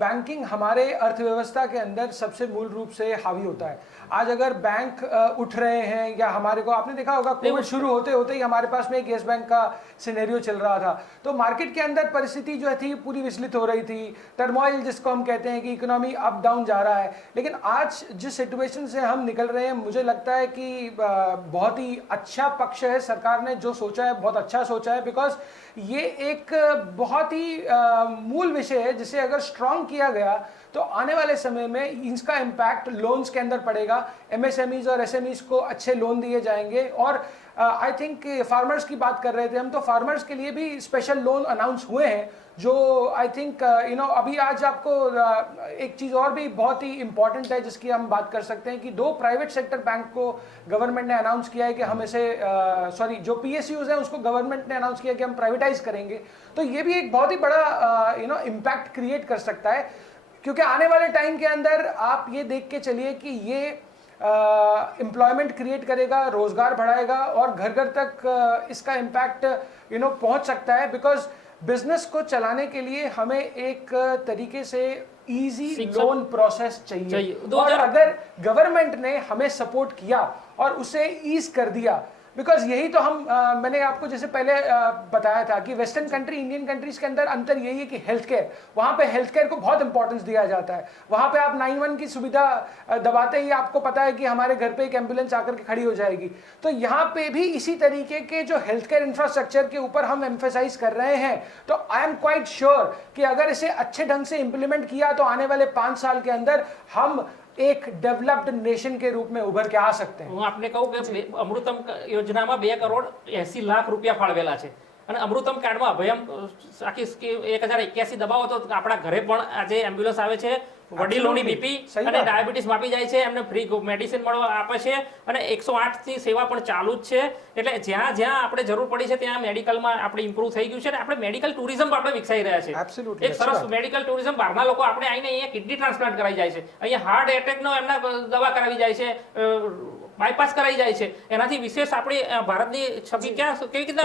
बैंकिंग हमारे अर्थव्यवस्था के अंदर सबसे मूल रूप से हावी होता है. आज अगर बैंक उठ रहे हैं या हमारे को, आपने देखा होगा कोविड शुरू होते होते ही हमारे पास में एक येस बैंक का सिनेरियो चल रहा था, तो मार्केट के अंदर परिस्थिति जो थी पूरी विचलित हो रही थी, टर्मोइल जिसको हम कहते हैं कि इकोनॉमी अप डाउन जा रहा है. लेकिन आज जिस सिचुएशन से हम निकल रहे हैं, मुझे लगता है कि बहुत ही अच्छा पक्ष है. सरकार ने जो सोचा है बहुत अच्छा सोचा है. बिकॉज ये एक बहुत ही मूल विषय है जिसे अगर स्ट्रॉन्ग किया गया तो आने वाले समय में इसका इम्पैक्ट लोन्स के अंदर पड़ेगा. एमएसएमईज और एसएमईज को अच्छे लोन दिए जाएंगे. और आई थिंक फार्मर्स की बात कर रहे थे हम, तो फार्मर्स के लिए भी स्पेशल लोन अनाउंस हुए हैं जो आई थिंक अभी आज आपको एक चीज़ और भी बहुत ही इंपॉर्टेंट है जिसकी हम बात कर सकते हैं कि 2 प्राइवेट सेक्टर बैंक को गवर्नमेंट ने अनाउंस किया है कि हम इसे जो पीएसयूज हैं उसको गवर्नमेंट ने अनाउंस किया कि हम प्राइवेटाइज करेंगे. तो ये भी एक बहुत ही बड़ा इम्पैक्ट क्रिएट कर सकता है, क्योंकि आने वाले टाइम के अंदर आप ये देख के चलिए कि ये एम्प्लॉयमेंट क्रिएट करेगा, रोजगार बढ़ाएगा और घर घर तक इसका इम्पैक्ट पहुंच सकता है। बिकॉज बिजनेस को चलाने के लिए हमें एक तरीके से इजी लोन प्रोसेस चाहिए। और अगर गवर्नमेंट ने हमें सपोर्ट किया और उसे ईज कर दिया, बिकॉज यही तो मैंने आपको जैसे पहले बताया था कि वेस्टर्न कंट्री, इंडियन कंट्रीज के अंदर अंतर यही है कि हेल्थ केयर, वहां पे हेल्थ केयर को बहुत इंपॉर्टेंस दिया जाता है। वहां पे आप 911 की सुविधा दबाते ही आपको पता है कि हमारे घर पे एक एम्बुलेंस आकर के खड़ी हो जाएगी। तो यहाँ पे भी इसी तरीके के जो हेल्थ केयर इंफ्रास्ट्रक्चर के ऊपर हम एम्फेसाइज कर रहे हैं, तो आई एम क्वाइट श्योर कि अगर इसे अच्छे ढंग से इंप्लीमेंट किया तो आने वाले 5 साल के अंदर हम एक डेवलप्ड नेशन के रूप में उभर के आ सकते हैं। હું આપને કહું કે અમૃતમ યોજનામાં 2 કરોડ 80 લાખ રૂપિયા ફાળવેલા છે અને અમૃતમ કાર્ડમાં અભયમ આખી 1081 દબાવો તો આપણા ઘરે પણ આજે એમ્બ્યુલન્સ આવે છે, વડીલોની બીપી અને ડાયાબિટીસ માપી જાય છે, એમને ફ્રી મેડિસિન મળવા આપે છે અને 108 ની સેવા પણ ચાલુ જ છે। એટલે જ્યાં જ્યાં આપણે જરૂર પડી છે ત્યાં મેડિકલમાં આપણે ઇમ્પ્રૂવ થઈ ગયું છે અને આપણે મેડિકલ ટુરિઝમ આપણે વિકસાઈ રહ્યા છે। એક સરસ મેડિકલ ટુરિઝમ, બહારના લોકો આપણે આવીને અહીંયા કિડની ટ્રાન્સપ્લાન્ટ કરાવી જાય છે, અહીંયા હાર્ટ એટેકનો એમના દવા કરાવી જાય છે, બાયપાસ કરાવી જાય છે। એનાથી વિશેષ આપણી ભારતની છબી કેવી રીતે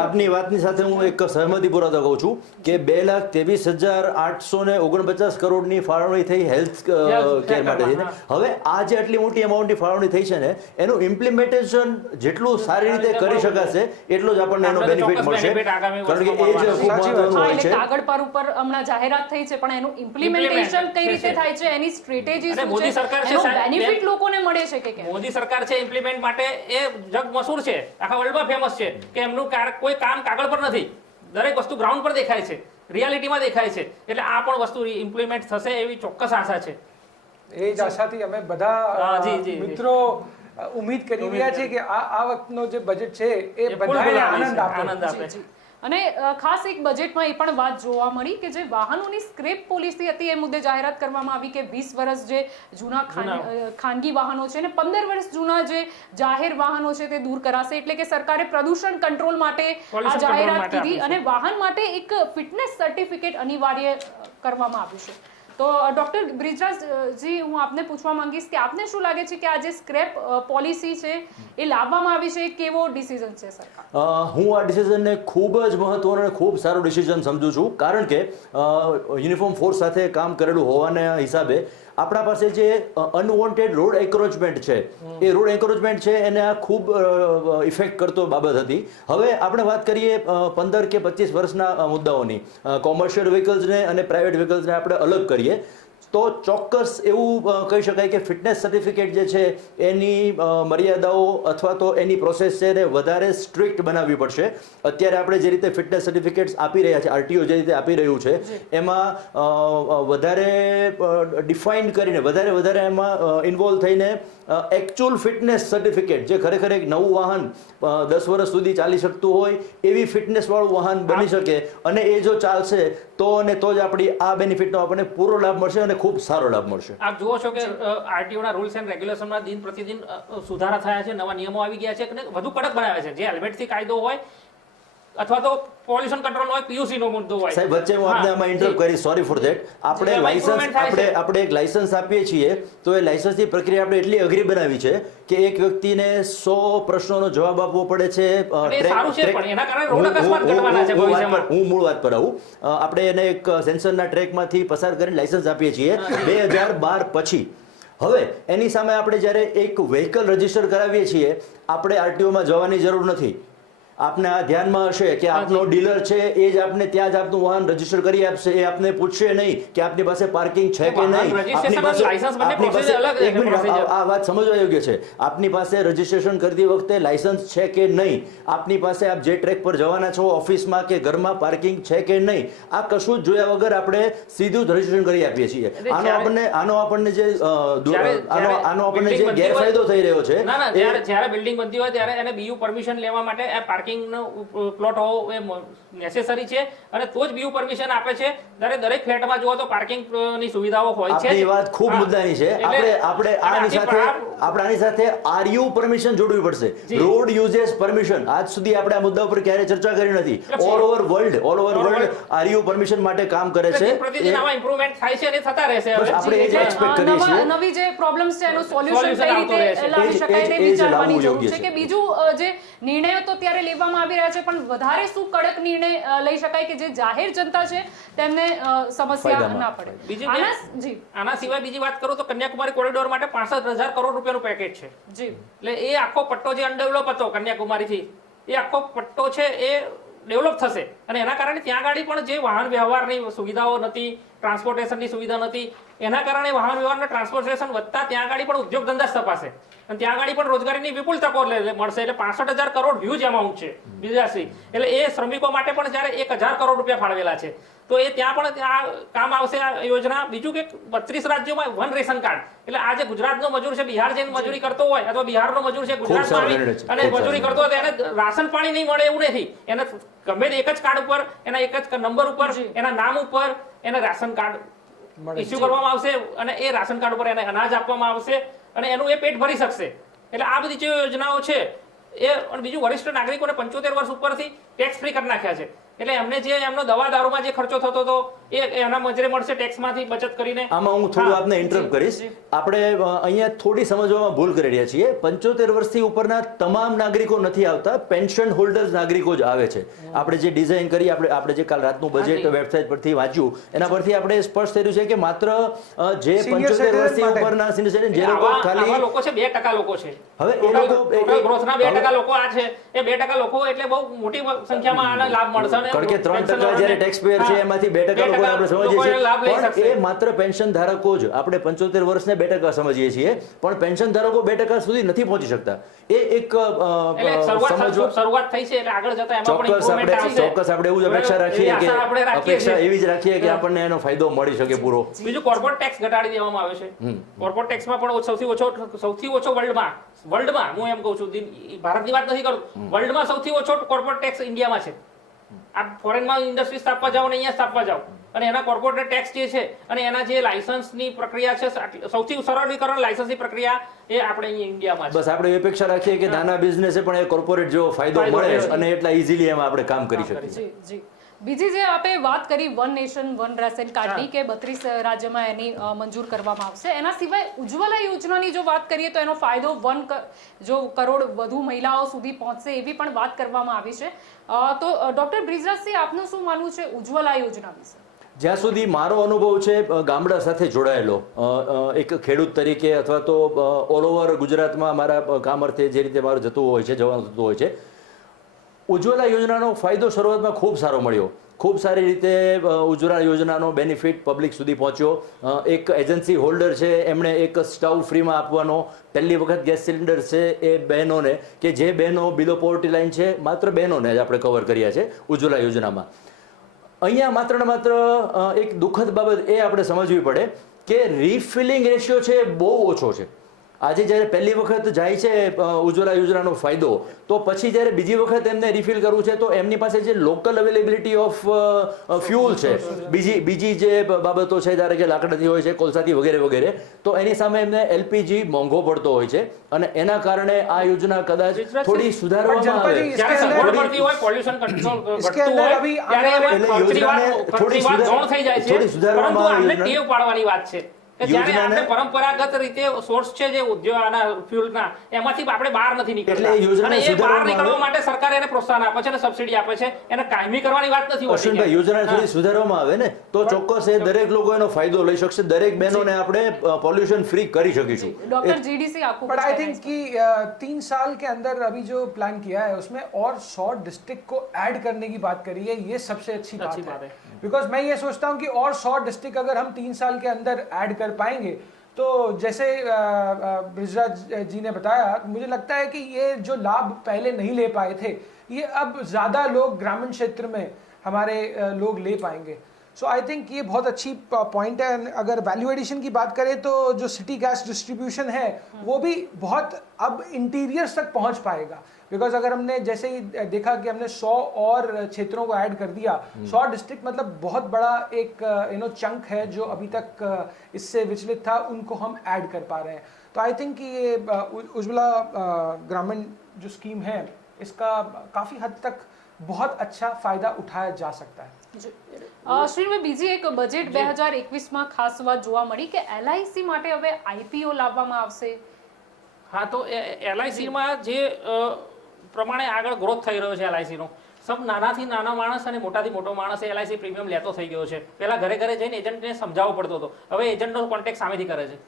આપની વાતની સાથે હું એક સહમતિ પુરાવા કહું છું કે 2,23,849 કરોડની ફાળવણી થઈ હેલ્થ કેર માટે થઈને। હવે આ જે આટલી મોટી અમાઉન્ટની ફાળવણી થઈ છે ને, એનું ઇમ્પ્લિમેન્ટેશન જેટલું સારી રીતે કરી શકાશે એટલો જ આપણને એનો બેનિફિટ મળશે, કારણ કે એ જ ખૂબ મહત્વનું હોય છે। કાગળ પર ઉપર હમણાં જાહેરાત થઈ છે, પણ એનું ઇમ્પ્લિમેન્ટેશન કઈ રીતે થાય છે, એની સ્ટ્રેટેજી શું છે, એનો બેનિફિટ લોકોને મળે છે કે કેમ? મોદી સરકાર છે ઇમ્પ્લિમેન્ટ માટે એ જગ મશહૂર છે, આખા વર્લ્ડમાં ફેમસ છે કે એમનું કોઈ કામ કાગળ પર નથી, દરેક વસ્તુ ગ્રાઉન્ડ પર દેખાય છે, રિયાલિટીમાં દેખાય છે। એટલે આ પણ વસ્તુ ઇમ્પ્લિમેન્ટ થશે એવી ચોક્કસ આશા છે। એ જ આશાથી અમે બધા મિત્રો ઉમ્મીદ કરી રહ્યા છીએ કે આ વખતનો જે બજેટ છે એ બધાને આનંદ આપે। અને ખાસ એક બજેટમાં એ પણ વાત જોવા મળી કે જે વાહનોની સ્ક્રેપ પોલિસી હતી એ મુદ્દે જાહેરાત કરવામાં આવી કે 20 વર્ષ જે જૂના ખાનગી વાહનો છે અને 15 વર્ષ જૂના જે જાહેર વાહનો છે તે દૂર કરાશે। એટલે કે સરકારે પ્રદૂષણ કંટ્રોલ માટે આ જાહેરાત કીધી અને વાહન માટે એક ફિટનેસ સર્ટિફિકેટ અનિવાર્ય કરવામાં આવ્યું છે। તો ડોક્ટર બ્રિજરાજજી, હું આપને પૂછવા માંગીશ કે આપને શું લાગે છે કે આ જે સ્ક્રેપ પોલિસી છે એ લાવવામાં આવી છે, કેવો ડિસિઝન છે સરકાર? હું આ ડિસિઝનને ખૂબ જ મહત્વનો અને ખૂબ સારો ડિસિઝન સમજુ છું, કારણ કે યુનિફોર્મ ફોર્સ સાથે કામ કરેલું હોવાના હિસાબે આપણા પાસે જે અનવોન્ટેડ રોડ એન્ક્રોચમેન્ટ છે એ રોડ એન્ક્રોચમેન્ટ છે એને આ ખૂબ ઇફેક્ટ કરતો બાબત હતી। હવે આપણે વાત કરીએ 15 કે 25 વર્ષના મુદ્દાઓની, કોમર્શિયલ વ્હીકલ્સને અને પ્રાઇવેટ વ્હીકલ્સને આપણે અલગ કરીએ તો ચોક્કસ એવું કહી શકાય કે ફિટનેસ સર્ટિફિકેટ જે છે એની મર્યાદાઓ અથવા તો એની પ્રોસેસ છે એને વધારે સ્ટ્રિક્ટ બનાવવી પડશે। અત્યારે આપણે જે રીતે ફિટનેસ સર્ટિફિકેટ્સ આપી રહ્યા છે, આરટીઓ જે રીતે આપી રહ્યું છે એમાં વધારે ડિફાઇન કરીને વધારે એમાં ઇન્વોલ્વ થઈને એકચ્યુઅલ ફિટનેસ સર્ટિફિકેટ, જે ખરેખર એક નવું વાહન 10 વર્ષ સુધી ચાલી શકતું હોય એવી ફિટનેસવાળું વાહન બની શકે અને એ જો ચાલશે તો જ આપણી આ બેનિફિટનો આપણને પૂરો લાભ મળશે અને ખૂબ સારો લાભ મળશે। આપ જુઓ છો કે આરટીઓના રૂલ્સ એન્ડ રેગ્યુલેશનમાં દિન પ્રતિદિન સુધારા થયા છે, નવા નિયમો આવી ગયા છે અને વધુ કડક બનાવ્યા છે। જે હેલ્મેટથી કાયદો હોય અથવા તો પોલ્યુશન કંટ્રોલ હોય, પીયુસી નો મુદ્દો હોય। સાહેબ, વચ્ચે હું આપને આમાં ઇન્ટરપ્ટ કરી, સોરી ફોર ધેટ। આપણે એક લાયસન્સ આપીએ છીએ તો એ લાયસન્સની પ્રક્રિયા આપણે એટલી અઘરી બનાવી છે કે એક વ્યક્તિને 100 પ્રશ્નોનો જવાબ આપવો પડે છે। હું મૂળ વાત પર આવું, આપણે એને એક સેન્સરના ટ્રેકમાંથી પસાર કરીને લાયસન્સ આપીએ છીએ 2012 પછી। હવે એની સામે આપણે જ્યારે એક વ્હીકલ રજીસ્ટર કરાવીએ છીએ આપણે આરટીઓમાં જવાની જરૂર નથી। આપને આ ધ્યાનમાં હશે કે આપનો ડીલર છે એ જ આપને ત્યાં જ આપનું વાહન રજીસ્ટર કરી આપશે, એ આપને પૂછશે નહીં કે આપની પાસે પાર્કિંગ છે કે નહીં। આ વાત સમજવા યોગ્ય છે। આપની પાસે રજીસ્ટ્રેશન કરતી વખતે લાયસન્સ છે કે નહીં, આપની પાસે આપ જે ટ્રેક પર જવાના છો ઓફિસમાં કે ઘરમાં પાર્કિંગ છે કે નહીં, આ કશું જ જોયા વગર આપણે સીધું જ રજીસ્ટ્રેશન કરી આપીએ છીએ। આનો આપણને જે ગેરફાયદો થઈ રહ્યો છે, જ્યારે બિલ્ડિંગ બનતી હોય ત્યારે એને બીયુ પરમિશન લેવા માટે પાર્કિંગનો પ્લોટ હોવો એ નેસેસરી છે અને તો જ બીયુ પરમિશન આપે છે. દરેક ફ્લેટમાં જુઓ તો પાર્કિંગની સુવિધાઓ હોય છે. આપની વાત ખૂબ હા. મુદ્દાની છે. આપણે આની સાથે આરયુ પરમિશન જોડવી પડશે. રોડ યુઝેસ પરમિશન આજ સુધી આપણે આ મુદ્દા ઉપર ક્યારે ચર્ચા કરી નથી. ઓલ ઓવર વર્લ્ડ આરયુ પરમિશન માટે કામ કરે છે. પ્રતિદિન આવા ઇમ્પ્રુવમેન્ટ થાય છે અને થતા રહેશે. આપણે એ જ એક્સપેક્ટ કરીએ છીએ. નવી જે પ્રોબ્લેમ્સ છે એનું સોલ્યુશન કઈ રીતે લાવી શકાય તે વિચારવાની જરૂર છે કે બીજું જે નિર્ણયો તો ત્યારે લેવામાં આવી રહ્યા છે પણ વધારે શું કડક નિર્ણય લઈ શકાય કે જે જાહેર જનતા છે તેમને સમસ્યા ના પડે. આના સિવાય બીજી વાત કરું તો કન્યાકુમારી કોરિડોર માટે 65,000 કરોડ રૂપિયાનું પેકેજ છે. જી એટલે એ આખો પટ્ટો જે અનડેવલપ હતો કન્યાકુમારીથી એ આખો પટ્ટો છે એ ડેવલપ થશે અને એના કારણે ત્યાં ગાડી પણ જે વાહન વ્યવહારની સુવિધાઓ નથી, ટ્રાન્સપોર્ટેશનની સુવિધા નથી, એના કારણે વાહન વ્યવહારને ટ્રાન્સપોર્ટેશન વધતા ત્યાં ગાડી પણ ઉદ્યોગ ધંધા સ્થપાશે અને ત્યાં ગાડી પણ રોજગારીની વિપુલ તકો મળશે. એટલે 65,000 કરોડ હ્યુજ અમાઉન્ટ છે બીજાશ્રી. એટલે એ શ્રમિકો માટે પણ જ્યારે 1,000 કરોડ રૂપિયા ફાળવેલા છે તો એ ત્યાં પણ ત્યાં કામ આવશે આ યોજના. બીજું કે 32 રાજ્યોમાં વન રેશન કાર્ડ. એટલે આ જે ગુજરાતનો મજૂર છે બિહાર જઈને મજૂરી કરતો હોય અથવા બિહારનો મજૂર છે ગુજરાતમાં આવી અને મજૂરી કરતો હોય તો એને રાશન પાણી નહીં મળે એવું નથી. એને ગમે તે એક જ કાર્ડ ઉપર એના એક જ નંબર ઉપર એના નામ ઉપર એને રાશન કાર્ડ ઇસ્યુ કરવામાં આવશે અને એ રાશન કાર્ડ ઉપર એને અનાજ આપવામાં આવશે અને એનું એ પેટ ભરી શકશે. એટલે આ બધી જે યોજનાઓ છે એ અને બીજું વરિષ્ઠ નાગરિકોને 75 વર્ષ ઉપરથી ટેક્સ ફ્રી કરી નાખ્યા છે. એટલે એમને જે એમનો દવા દારૂમાં જે ખર્ચો થતો હતો એ એના મજરે મળશે ટેક્સમાંથી બચત કરીને. આમાં હું થોડું આપને ઇન્ટરપ્ટ કરીશ. આપણે અહીંયા થોડી સમજવામાં ભૂલ કરી રહ્યા છીએ. 75 વર્ષથી ઉપરના તમામ નાગરિકો નથી આવતા, પેન્શન હોલ્ડર્સ નાગરિકો જ આવે છે. આપણે જે ડિઝાઇન કરી આપણે જે કાલ રાતનું બજેટ વેબસાઇટ પરથી વાંચ્યું એના પરથી આપણે સ્પષ્ટ થયું છે કે માત્ર જે 75 વર્ષથી ઉપરના સિનિયર સિટીઝન જે લોકો ખાલી લોકો છે 2% લોકો છે. હવે એ લોકો ગ્રોથના 2% લોકો આ છે એ 2% લોકો એટલે બહુ મોટી સંખ્યામાં આનો લાભ મળશે. કારણ કે 3% જ્યારે ટેક્સ પેયર છે એમાંથી 2% લોકો આપણે સમજીએ છીએ પણ એ માત્ર પેન્શન ધારકો જ. આપણે 75 વર્ષને 2% સમજીએ છીએ પણ પેન્શન ધારકો 2% સુધી નથી પહોંચી શકતા. એ એક શરૂઆત થઈ છે એટલે આગળ જતા એમાં પણ ઇમ્પ્રુવમેન્ટ આવશે. ચોક્કસ આપણે એવું જ અપેક્ષા રાખીએ કે અપેક્ષા એવી જ રાખીએ કે આપણને એનો ફાયદો મળી શકે પૂરો. બીજું કોર્પોરેટ ટેક્સ ઘટાડી દેવામાં આવે છે. કોર્પોરેટ ટેક્સમાં પણ સૌથી ઓછો વર્લ્ડમાં હું એમ કહું છું, ભારતની વાત નથી કરું, વર્લ્ડમાં સૌથી ઓછો કોર્પોરેટ ટેક્સ ઇન્ડિયામાં છે. આપ ફોરેનમાં ઇન્ડસ્ટ્રી સ્થાપવા જાઓ ને અહીંયા સ્થાપવા જાઓ અને એના કોર્પોરેટ ટેક્સ જે છે અને એના જે લાયસન્સની પ્રક્રિયા છે સૌથી સરળીકરણ લાયસન્સની પ્રક્રિયા એ આપણે અહીંયા ઇન્ડિયામાં છે. બસ આપણે એ અપેક્ષા રાખીએ કે નાના બિઝનેસે પણ એ કોર્પોરેટ જેવો ફાયદો મળે અને એટલા ઇઝીલી એમાં આપણે કામ કરી શકીએ. જી બીજી જે આપણે વાત કરી વન નેશન વન રેશન કાર્ડની કે 32 રાજ્યમાં એની મંજૂર કરવામાં આવશે. એના સિવાય ઉજ્જવલા યોજનાની જો વાત કરીએ તો એનો ફાયદો 1 કરોડ વધુ મહિલાઓ સુધી પહોંચશે એવી પણ વાત કરવામાં આવી છે. તો ડોક્ટર બ્રિજરાજસિંહ આપનું શું માનવું છે ઉજ્જવલા યોજના વિશે? જ્યાં સુધી મારો અનુભવ છે ગામડા સાથે જોડાયેલો એક ખેડૂત તરીકે અથવા તો ઓલ ઓવર ગુજરાતમાં મારા કામ અર્થે જે રીતે મારું જતું હોય છે જવાનું થતું હોય છે, ઉજ્જવલા યોજનાનો ફાયદો શરૂઆતમાં ખૂબ સારો મળ્યો. ખૂબ સારી રીતે ઉજ્જવલા યોજનાનો બેનિફિટ પબ્લિક સુધી પહોંચ્યો. એક એજન્સી હોલ્ડર છે એમણે એક સ્ટવ ફ્રીમાં આપવાનો, પહેલી વખત ગેસ સિલિન્ડર છે એ બહેનોને કે જે બહેનો બિલો પોવર્ટી લાઈન છે માત્ર બહેનોને જ આપણે કવર કર્યા છે ઉજ્જવલા યોજનામાં. અહીંયા માત્ર ને માત્ર એક દુઃખદ બાબત એ આપણે સમજવી પડે કે રિફિલિંગ રેશિયો છે એ બહુ ઓછો છે. આજે જ્યારે પહેલી વખત જાય છે ઉજ્જવલા યોજનાનો ફાયદો તો પછી જ્યારે બીજી વખત એમને રિફિલ કરવું છે તો એમની પાસે જે લોકલ અવેલેબિલિટી ઓફ ફ્યુલ છે, બીજી જે બાબતો છે ધારો કે લાકડાથી હોય છે, કોલસાથી વગેરે વગેરે, તો એની સામે એમને એલપીજી મોંઘો પડતો હોય છે અને એના કારણે આ યોજના કદાચ થોડી સુધારવામાં આવે. જ્યારે સગવડ મળતી હોય પોલ્યુશન કંટ્રોલ ઘટતું હોય ત્યારે થોડી સુધારવામાં આવે. ટેવ પાડવાની વાત છે કે જ્યારે આપણે પરંપરાગત રીતે સોર્સ છે જે ઉદ્યોગના ફ્યુલના એમાંથી આપણે બહાર નથી નીકળતા અને એ બહાર નીકળવા માટે સરકાર એને પ્રોત્સાહન આપે છે અને સબસિડી આપે છે. એને કાયમી કરવાની વાત નથી હોતી. અશ્વિનભાઈ, યોજના થોડી સુધારવામાં આવે ને તો ચોક્કસ એ દરેક લોકો એનો ફાયદો લઈ શકશે. દરેક બહેનોને આપણે પોલ્यूशन फ्री કરી શકીશું. डॉक्टर जीडीसी आपको बट आई थिंक कि 3 साल के अंदर अभी जो प्लान किया है उसमें और 100 डिस्ट्रिक्ट को ऐड करने की बात करी है. ये सबसे अच्छी बात है बिकॉज मैं ये सोचता हूँ कि और 100 डिस्ट्रिक्ट अगर हम 3 साल के अंदर ऐड कर पाएंगे तो जैसे ब्रिजराज जी ने बताया, मुझे लगता है कि ये जो लाभ पहले नहीं ले पाए थे ये अब ज़्यादा लोग ग्रामीण क्षेत्र में हमारे लोग ले पाएंगे. सो आई थिंक ये बहुत अच्छी पॉइंट है. अगर वैल्यू एडिशन की बात करें तो जो सिटी गैस डिस्ट्रीब्यूशन है वो भी बहुत अब इंटीरियर्स तक पहुंच पाएगा. बिकॉज अगर हमने जैसे ही देखा कि हमने 100 और क्षेत्रों को ऐड कर दिया, 100 डिस्ट्रिक्ट मतलब बहुत बड़ा एक चंक है जो अभी तक इससे विचलित था, उनको हम ऐड कर पा रहे हैं। तो आई थिंक कि ये उज्ज्वला ग्रामीण जो स्कीम है इसका काफ़ी हद तक बहुत अच्छा फायदा उठाया जा सकता है। શ્રીભાઈ, બીજી એક બજેટ 2021માં ખાસ વાત જોવા મળી કે LIC માટે હવે IPO લાવવામાં આવશે। હા, તો LICમાં જે પ્રમાણે આગળ ગ્રોથ થઈ રહ્યો છે LIC નો, સબ નાનાથી નાના માણસ અને મોટાથી મોટો માણસ LIC પ્રીમિયમ લેતો થઈ ગયો છે। પહેલા ઘરે ઘરે જઈને એજન્ટને સમજાવવો પડતો હતો, હવે એજન્ટનો કોન્ટેક્ટ સામેથી કરે છે।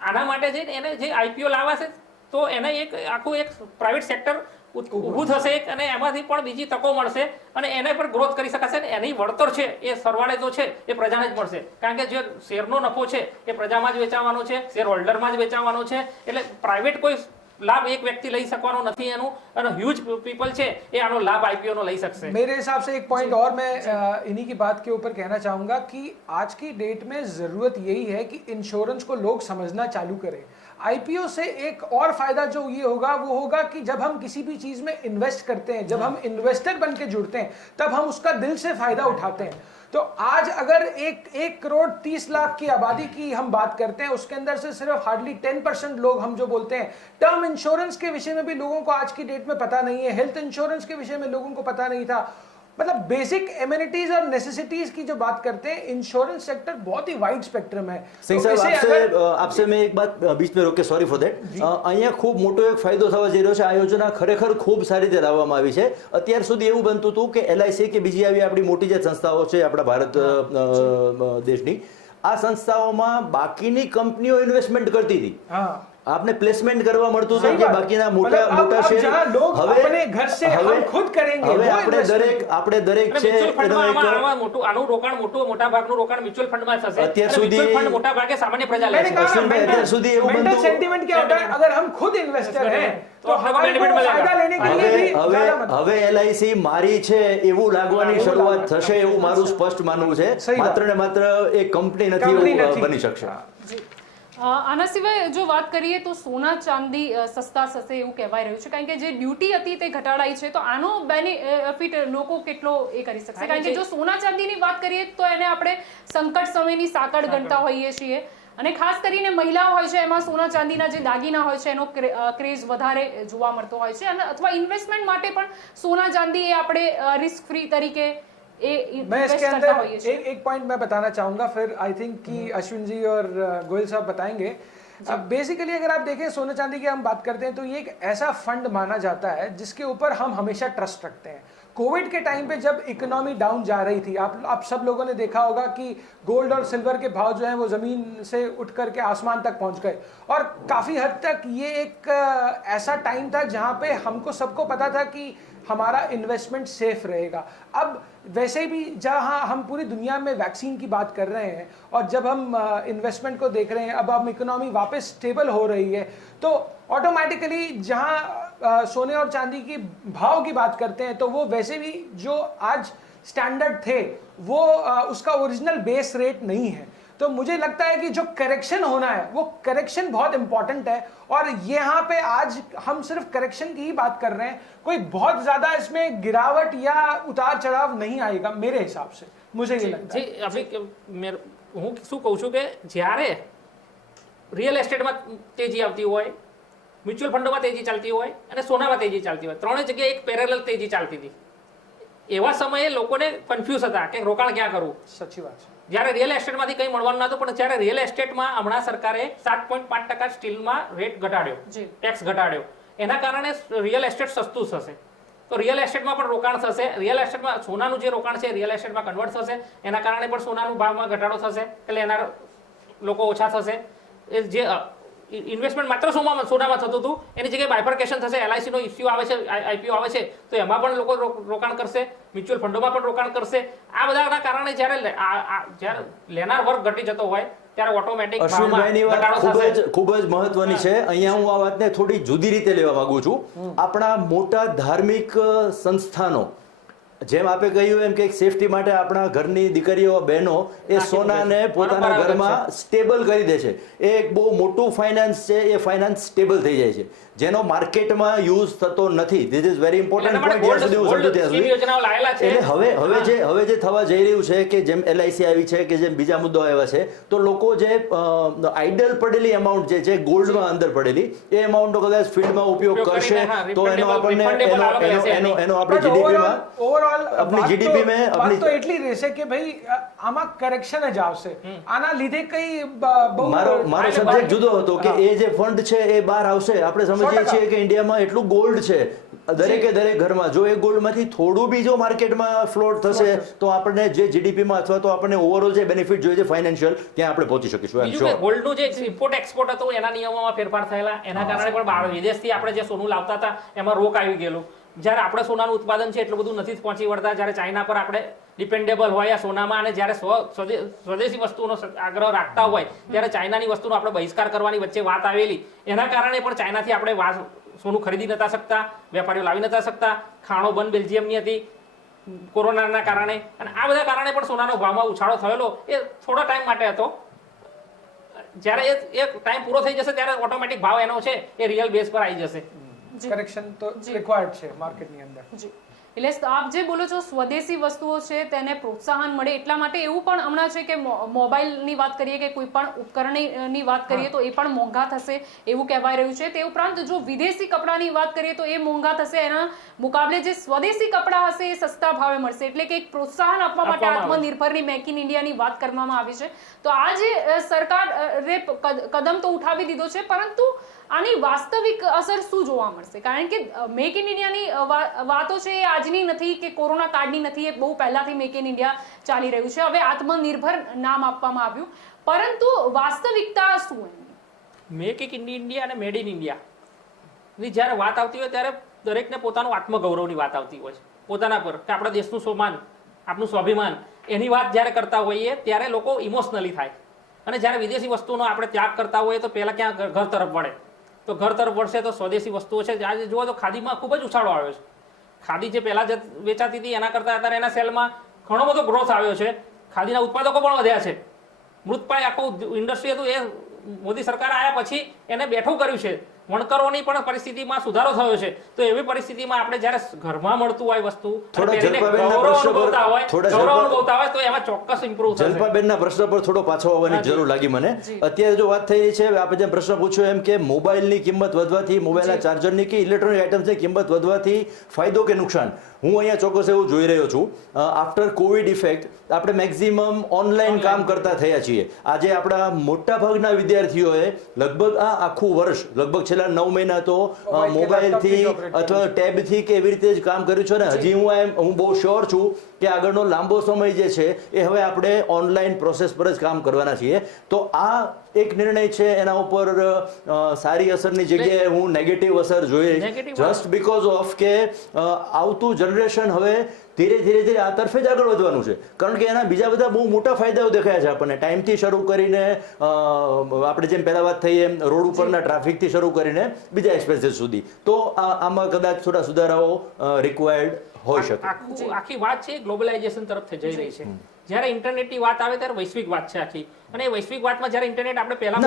આના માટે જઈને એને જે IPO લાવશે તો એને એક આખું એક પ્રાઇવેટ સેક્ટર ઊભું થશે અને એમાંથી પણ બીજી તકો મળશે અને એને પણ ગ્રોથ કરી શકાશે ને એની વળતર છે એ સરવાળે તો છે એ પ્રજાને જ મળશે, કારણ કે જે શેરનો નફો છે એ પ્રજામાં જ વેચાવાનો છે, શેર હોલ્ડરમાં જ વેચાવાનો છે। એટલે પ્રાઇવેટ કોઈ લાભ એક व्यक्ति લઈ શકવાનો નથી એનું, અને હ્યુજ પીપલ છે એ આનો લાભ IPO નો લઈ શકશે। मेरे हिसाब से एक पॉइंट और मैं इन्हीं की बात के ऊपर कहना चाहूंगा कि आज की डेट में जरूरत यही है कि इंश्योरेंस को लोग समझना चालू करें। IPO से एक और फायदा जो ये होगा वो होगा कि जब हम किसी भी चीज में इन्वेस्ट करते हैं, जब हम इन्वेस्टर बन के जुड़ते हैं, तब हम उसका दिल से फायदा उठाते हैं। तो आज अगर 1 करोड़ 30 लाख की आबादी की हम बात करते हैं, उसके अंदर से सिर्फ हार्डली 10% लोग हम जो बोलते हैं, टर्म इंश्योरेंस के विषय में भी लोगों को आज की डेट में पता नहीं है, हेल्थ इंश्योरेंस के विषय में लोगों को पता नहीं था। मतलब बेसिक एमिनिटीज और नेसेसिटीज की जो बात करते हैं, इंश्योरेंस सेक्टर बहुत ही वाइड स्पेक्ट्रम है। સિંહ સાહેબ, આપसे મેં એક બાત બીચ में રોકે, સોરી ફોર ધેટ। અહીંયા ખૂબ મોટો એક ફાયદો થવા જઈ રહ્યો છે। આ યોજના ખરેખર ખૂબ સારી રીતે લાવવામાં આવી છે। અત્યાર સુધી એવું બનતું હતું કે LIC કે બીજી આવી આપણી મોટી જે સંસ્થાઓ છે આપણા ભારત દેશની, આ સંસ્થાઓમાં બાકીની કંપનીઓ ઇન્વેસ્ટમેન્ટ કરતી હતી, आपने प्लेसमेंट करवा મળતું હતું કે બાકીના મોટા મોટા શેર હવે अपने घर से हम खुद करेंगे। હવે આપણે દરેક છે આમાં મોટું આનું રોકાણ મોટા ભાગનું રોકાણ મ્યુચ્યુઅલ ફંડમાં થશે। અત્યાર સુધી મ્યુચ્યુઅલ ફંડ મોટા ભાગે સામાન્ય પ્રજા લે છે। અત્યાર સુધી એવું मेंटल બનતું सेंटीमेंट क्या होता है, अगर हम खुद इन्वेस्टर हैं तो हमारे को फायदा लेने के लिए भी ज्यादा मत। હવે LIC મારી છે એવું લાગવાની શરૂઆત થશે એવું મારું સ્પષ્ટ માનવું છે। માત્ર ને માત્ર એક કંપની નથી એવું બની શકશે। આના સિવાય જો વાત કરીએ તો સોના ચાંદી સસ્તા થશે એવું કહેવાય રહ્યું છે, કારણ કે જે ડ્યુટી હતી તે ઘટાડાઈ છે, તો આનો બેનિફિટ લોકો કેટલો એ કરી શકશે? કારણ કે જો સોના ચાંદીની વાત કરીએ તો એને આપણે સંકટ સમયની સાંકળ ગણતા હોઈએ છીએ, અને ખાસ કરીને મહિલાઓ હોય છે એમાં સોના ચાંદીના જે દાગીના હોય છે એનો ક્રેઝ વધારે જોવા મળતો હોય છે, અને અથવા ઇન્વેસ્ટમેન્ટ માટે પણ સોના चांदी એ આપણે રિસ્ક ફ્રી તરીકે मैं इसके अंदर एक पॉइंट मैं बताना चाहूंगा, फिर आई थिंक कि अश्विन जी और गोयल साहब बताएंगे। बेसिकली अगर आप देखें सोने चांदी की हम बात करते हैं तो ये एक ऐसा फंड माना जाता है जिसके ऊपर हम हमेशा ट्रस्ट रखते हैं। कोविड के टाइम पे जब इकोनॉमी डाउन जा रही थी, आप सब लोगों ने देखा होगा कि गोल्ड और सिल्वर के भाव जो हैं वो ज़मीन से उठ करके आसमान तक पहुंच गए, और काफ़ी हद तक ये एक ऐसा टाइम था जहाँ पे हमको सबको पता था कि हमारा इन्वेस्टमेंट सेफ रहेगा। अब वैसे भी जहाँ हम पूरी दुनिया में वैक्सीन की बात कर रहे हैं और जब हम इन्वेस्टमेंट को देख रहे हैं, अब हम इकोनॉमी वापस स्टेबल हो रही है, तो ऑटोमेटिकली जहाँ सोने और चांदी की भाव की बात करते हैं तो वो वैसे भी जो आज स्टैंडर्ड थे वो उसका ओरिजिनल बेस रेट नहीं है। तो मुझे लगता है कि जो करेक्शन होना है वो करेक्शन बहुत इंपॉर्टेंट है, और यहाँ पे आज हम सिर्फ करेक्शन की ही बात कर रहे हैं, कोई बहुत ज्यादा इसमें गिरावट या उतार चढ़ाव नहीं आएगा मेरे हिसाब से, मुझे ये लगता है। હું શું કહું છું કે જ્યારે રિયલ એસ્ટેટમાં તેજી આવતી હોય, મ્યુચ્યુઅલ ફંડોમાં તેજી ચાલતી હોય અને સોનામાં તેજી ચાલતી હોય, ત્રણેય જગ્યાએ એક પેરેલલ તેજી ચાલતી હતી, એવા સમયે લોકોને કન્ફ્યુઝ હતા કે રોકાણ ક્યાં કરવું। સાચી વાત છે। જ્યારે રિયલ એસ્ટેટમાંથી કંઈ મળવાનું નહોતું, પણ જ્યારે રિયલ એસ્ટેટમાં હમણાં સરકારે 7.5% સ્ટીલમાં રેટ ઘટાડ્યો, ટેક્સ ઘટાડ્યો, એના કારણે રિયલ એસ્ટેટ સસ્તું થશે, તો રિયલ એસ્ટેટમાં પણ રોકાણ થશે। રિયલ એસ્ટેટમાં સોનાનું જે રોકાણ છે રિયલ એસ્ટેટમાં કન્વર્ટ થશે, એના કારણે પણ સોનાનું ભાવમાં ઘટાડો થશે, એટલે એના લોકો ઓછા થશે। એ જે ઇન્વેસ્ટમેન્ટ માત્ર સોનામાં થતું હતું એની જગ્યાએ બાયફર્કેશન થશે, LIC નો ઇસ્યુ આવે છે, IPO આવે છે તો એમાં પણ લોકો રોકાણ કરશે, મ્યુચ્યુઅલ ફંડોમાં પણ રોકાણ કરશે। આ બધાના કારણે જ્યારે લેનાર વર્ગ ઘટી જતો હોય ત્યારે ઓટોમેટિક અશ્વિનભાઈની વાત ખૂબ જ મહત્વની છે। અહીંયા હું આ વાતને થોડી જુદી રીતે લેવા માંગુ છું। આપણા મોટા ધાર્મિક સંસ્થાનો જેમ આપે કહ્યું એમ કે સેફટી માટે આપણા ઘરની દીકરીઓ બહેનો એ સોનાને પોતાના પરંપરાગત ઘરમાં સ્ટેબલ કરી દે છે. એ એક બહુ મોટું ફાઇનાન્સ છે, એ ફાઇનાન્સ સ્ટેબલ થઈ જાય છે, જેનો માર્કેટમાં યુઝ થતો નથી. This is very important point. જ્યાં સુધી હું સમજુ ત્યાં સુધી યોજનાઓ લાયેલા છે. એટલે હવે જે થવા જઈ રહ્યું છે કે જેમ LIC આવી છે કે જેમ બીજા મુદ્દાઓ આવ્યા છે, તો લોકો જે આઈડલ પડેલી અમાઉન્ટ જે છે ગોલ્ડમાં અંદર પડેલી, એ અમાઉન્ટનો કદાચ ફિલ્ડમાં ઉપયોગ કરશે તો એનો આપણને એનો આપણે જીડીપીમાં अपनी जीडीपी में अपनी तो એટલી રહેશે કે ભાઈ આમાં કરેક્શન જ આવશે. આના લીધે કઈ બહુ મારો સબ્જેક્ટ જુદો હતો કે એ જે ફંડ છે એ બહાર આવશે. આપણે સમજીએ છીએ કે ઇન્ડિયામાં એટલું ગોલ્ડ છે દરેકે દરેક ઘરમાં. જો એ ગોલ્ડમાંથી થોડું બી જો માર્કેટમાં ફ્લોટ થશે તો આપણને જે જીડીપીમાં અથવા તો આપણને ઓવરઓલ જે બેનિફિટ જોઈએ છે ફાઇનાન્શિયલ, ત્યાં આપણે પહોંચી શકીશું. ગોલ્ડનું જે ઇમ્પોર્ટ એક્સપોર્ટ હતું એના નિયમોમાં ફેરફાર થયેલા, એના કારણે પણ બહાર વિદેશથી આપણે જે સોનું લાવતા હતા એમાં રોક આવી ગયેલું. જ્યારે આપણે સોનાનું ઉત્પાદન છે એટલું બધું નથી પહોંચી વળતા, જ્યારે ચાઇના પર આપણે ડિપેન્ડેબલ હોય આ સોનામાં, અને જ્યારે સ્વદેશી વસ્તુનો આગ્રહ રાખતા હોય ત્યારે ચાઇનાની વસ્તુનો આપણે બહિષ્કાર કરવાની વચ્ચે વાત આવેલી. એના કારણે પણ ચાઇનાથી આપણે સોનું ખરીદી નતા શકતા, વેપારીઓ લાવી નતા શકતા, ખાણો બંધ બેલ્જિયમની હતી કોરોનાના કારણે, અને આ બધા કારણે પણ સોનાનો ભાવમાં ઉછાળો થયેલો. એ થોડા ટાઈમ માટે હતો. જ્યારે એ ટાઈમ પૂરો થઈ જશે ત્યારે ઓટોમેટિક ભાવ એનો છે એ રિયલ બેઝ પર આવી જશે. કરેક્શન તો રિક્વાયર્ડ છે માર્કેટની અંદર. જી, એટલે આપ જે બોલો છો સ્વદેશી વસ્તુઓ છે તેને પ્રોત્સાહન મળે એટલા માટે એવું પણ હમણાં છે કે મોબાઈલની વાત કરીએ કે કોઈ પણ ઉપકરણની વાત કરીએ તો એ પણ મોંઘા થશે એવું કહેવાય રહ્યું છે. તે ઉપરાંત જો વિદેશી કપડાની વાત કરીએ તો એ મોંઘા થશે, એના મુકાબલે જે સ્વદેશી કપડા હશે એ સસ્તા ભાવે મળશે. એટલે કે એક પ્રોત્સાહન આપવા માટે આત્મનિર્ભરની મેક ઇન ઇન્ડિયાની વાત કરવામાં આવી છે. તો આ જે સરકારે કદમ તો ઉઠાવી દીધો છે, પરંતુ આની વાસ્તવિક અસર શું જોવા મળશે? કારણ કે મેક ઇન ઇન્ડિયાની વાતો છે એ આજની નથી કે કોરોના કાળની નથી, એ બહુ પહેલાથી મેક ઇન ઇન્ડિયા ચાલી રહ્યું છે. હવે આત્મનિર્ભર નામ આપવામાં આવ્યું, પરંતુ વાસ્તવિકતા શું? મેક ઇન ઇન્ડિયા અને મેડ ઇન ઇન્ડિયા ની જ્યારે વાત આવતી હોય ત્યારે દરેકને પોતાનું આત્મગૌરવની વાત આવતી હોય છે પોતાના પર, કે આપણા દેશનું સ્વમાન, આપણું સ્વાભિમાન, એની વાત જ્યારે કરતા હોઈએ ત્યારે લોકો ઇમોશનલી થાય. અને જ્યારે વિદેશી વસ્તુનો આપણે ત્યાગ કરતા હોઈએ તો પહેલાં ક્યાં ઘર તરફ વળે, તો ઘર તરફ વળશે તો સ્વદેશી વસ્તુઓ છે. આજે જુઓ તો ખાદીમાં ખૂબ જ ઉછાળો આવ્યો છે. ખાદી જે પહેલાં વેચાતી હતી એના કરતાં અત્યારે એના સેલમાં ઘણો બધો ગ્રોથ આવ્યો છે. ખાદીના ઉત્પાદકો પણ વધ્યા છે. મૃતપાય આખું ઇન્ડસ્ટ્રી હતું એ મોદી સરકાર આવ્યા પછી એને બેઠું કર્યું છે. વણકરોની પણ પરિસ્થિતિમાં સુધારો થયો છે. તો એવી પરિસ્થિતિમાં આપણે જ્યારે ઘરમાં મળતું હોય વસ્તુ ગૌરવ અનુભવતા હોય તો એમાં ચોક્કસ ઇમ્પ્રુવ થશે. જલ્પાબેનના પ્રશ્ન પર થોડો પાછો આવવાની જરૂર લાગી મને. અત્યારે જો વાત થઈ રહી છે, આપણે જેમ પ્રશ્ન પૂછ્યો એમ કે મોબાઈલની કિંમત વધવાથી, મોબાઈલના ચાર્જરની કે ઇલેક્ટ્રોનિક આઇટમ્સની કિંમત વધવાથી ફાયદો કે નુકસાન? હું અહીંયા ચોક્કસ એવું જોઈ રહ્યો છું. આફ્ટર કોવિડ ઇફેક્ટ આપણે મેક્સિમમ ઓનલાઈન કામ કરતા થયા છીએ. આજે આપણા મોટા ભાગના વિદ્યાર્થીઓએ લગભગ આ આખું વર્ષ, લગભગ છેલ્લા 9 મહિના તો મોબાઈલથી અથવા ટેબથી કે એવી રીતે જ કામ કર્યું છે. ને હજી હું બહુ શ્યોર છું કે આગળનો લાંબો સમય જે છે એ હવે આપણે ઓનલાઈન પ્રોસેસ પર જ કામ કરવાના છીએ. તો આ એક નિર્ણય છે, એના ઉપર સારી અસરની જગ્યાએ હું નેગેટિવ અસર જોઈ, જસ્ટ બીકોઝ ઓફ કે આવતું જનરેશન હવે ધીરે ધીરે આ તરફે જ આગળ વધવાનું છે. કારણ કે એના બીજા બધા બહુ મોટા ફાયદાઓ દેખાયા છે આપણને. ટાઈમથી શરૂ કરીને આપણે જેમ પહેલા વાત થઈ એમ રોડ ઉપરના ટ્રાફિકથી શરૂ કરીને બીજા એક્સપેન્સીસ સુધી. તો આમાં કદાચ થોડા સુધારાઓ રિક્વાયર્ડ હોઈ શકે. આખી વાત છે ગ્લોબલાઇઝેશન તરફ જઈ રહી છે. જ્યારે ઇન્ટરનેટની વાત આવે ત્યારે વૈશ્વિક વાત છે આખી. અને વૈશ્વિક વાતમાં જ્યારે ઇન્ટરનેટ આપણે પહેલા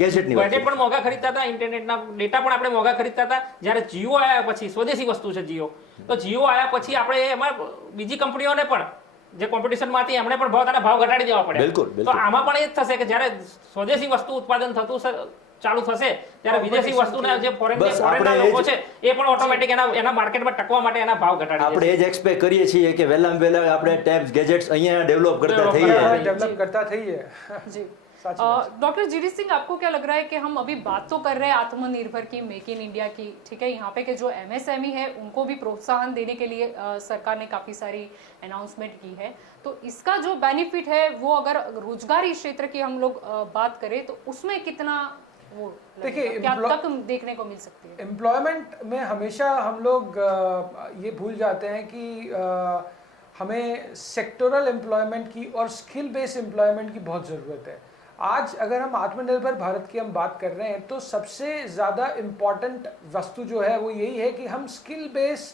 ગેજેટ પણ મોંઘા ખરીદતા હતા, ઇન્ટરનેટના ડેટા પણ આપણે મોંઘા ખરીદતા હતા. જ્યારે જીઓ આવ્યા પછી, સ્વદેશી વસ્તુ છે જીઓ, તો જીઓ આવ્યા પછી આપણે એમાં બીજી કંપનીઓને પણ જે કોમ્પિટિશનમાં હતી એમણે પણ ભાવ ઘટાડી દેવા પડે. તો આમાં પણ એ જ થશે કે જ્યારે સ્વદેશી વસ્તુ ઉત્પાદન થતું ચાલુ થશે ત્યારે વિદેશી વસ્તુના જે ફોરેનના લોકો છે એ પણ ઓટોમેટિક એના માર્કેટમાં ટકવા માટે એના ભાવ ઘટાડી. આપણે એ જ એક્સપેક્ટ કરીએ છીએ કે વહેલામાં વહેલા આપણે ટેબ્સ ગેજેટ્સ અહીંયા डेवलप करता થઈએ. जी डॉक्टर जीडी सिंह, आपको क्या लग रहा है कि हम अभी बात तो कर रहे हैं आत्मनिर्भर की, मेक इन इंडिया की, ठीक है, यहाँ पे कि जो MSME है उनको भी प्रोत्साहन देने के लिए सरकार ने काफ़ी सारी अनाउंसमेंट की है. तो इसका जो बेनिफिट है वो अगर रोजगारी क्षेत्र की हम लोग बात करें तो उसमें कितना वो देखिए क्या तक देखने को मिल सकती है? एम्प्लॉयमेंट में हमेशा हम लोग ये भूल जाते हैं कि हमें सेक्टोरल एम्प्लॉयमेंट की और स्किल बेस्ड एम्प्लॉयमेंट की बहुत ज़रूरत है. आज अगर हम आत्मनिर्भर भारत की हम बात कर रहे हैं तो सबसे ज़्यादा इम्पॉर्टेंट वस्तु जो है वो यही है कि हम स्किल बेस्ड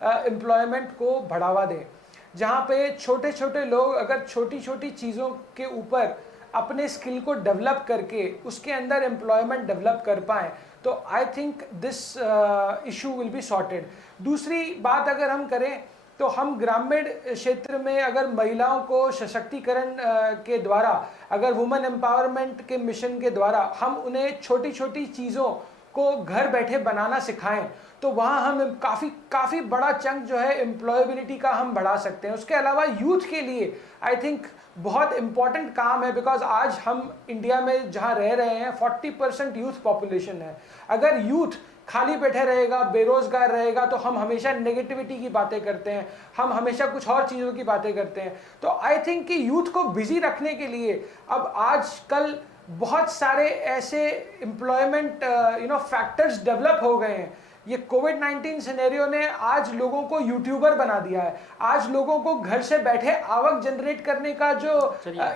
एम्प्लॉयमेंट को बढ़ावा दें, जहाँ पे छोटे छोटे लोग अगर छोटी छोटी चीज़ों के ऊपर अपने स्किल को डेवलप करके उसके अंदर एम्प्लॉयमेंट डेवलप कर पाएँ, तो I think this issue will be sorted. दूसरी बात अगर हम करें तो हम ग्रामीण क्षेत्र में अगर महिलाओं को सशक्तिकरण के द्वारा, अगर वुमेन एम्पावरमेंट के मिशन के द्वारा हम उन्हें छोटी छोटी चीज़ों को घर बैठे बनाना सिखाएं, तो वहाँ हम काफ़ी बड़ा चंक जो है एम्प्लॉयबिलिटी का हम बढ़ा सकते हैं। उसके अलावा यूथ के लिए आई थिंक बहुत इंपॉर्टेंट काम है, बिकॉज आज हम इंडिया में जहाँ रह रहे हैं 40% यूथ पॉपुलेशन है। अगर यूथ खाली बैठे रहेगा, बेरोजगार रहेगा, तो हम हमेशा नेगेटिविटी की बातें करते हैं, हम हमेशा कुछ और चीज़ों की बातें करते हैं। तो आई थिंक कि यूथ को बिजी रखने के लिए अब आजकल बहुत सारे ऐसे एम्प्लॉयमेंट फैक्टर्स डेवलप हो गए हैं। ये कोविड-19 सिनेरियो ने आज लोगों को यूट्यूबर बना दिया है, आज लोगों को घर से बैठे आवक जनरेट करने का जो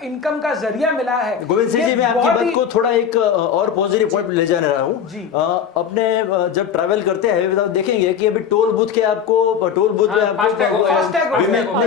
इनकम का जरिया मिला है। गोविंद सिंह जी, मैं आपकी बात को थोड़ा एक और पॉजिटिव पॉइंट ले जाने रहा हूँ। अपने जब ट्रैवल करते हैं तो देखेंगे कि अभी टोल बूथ पे आपको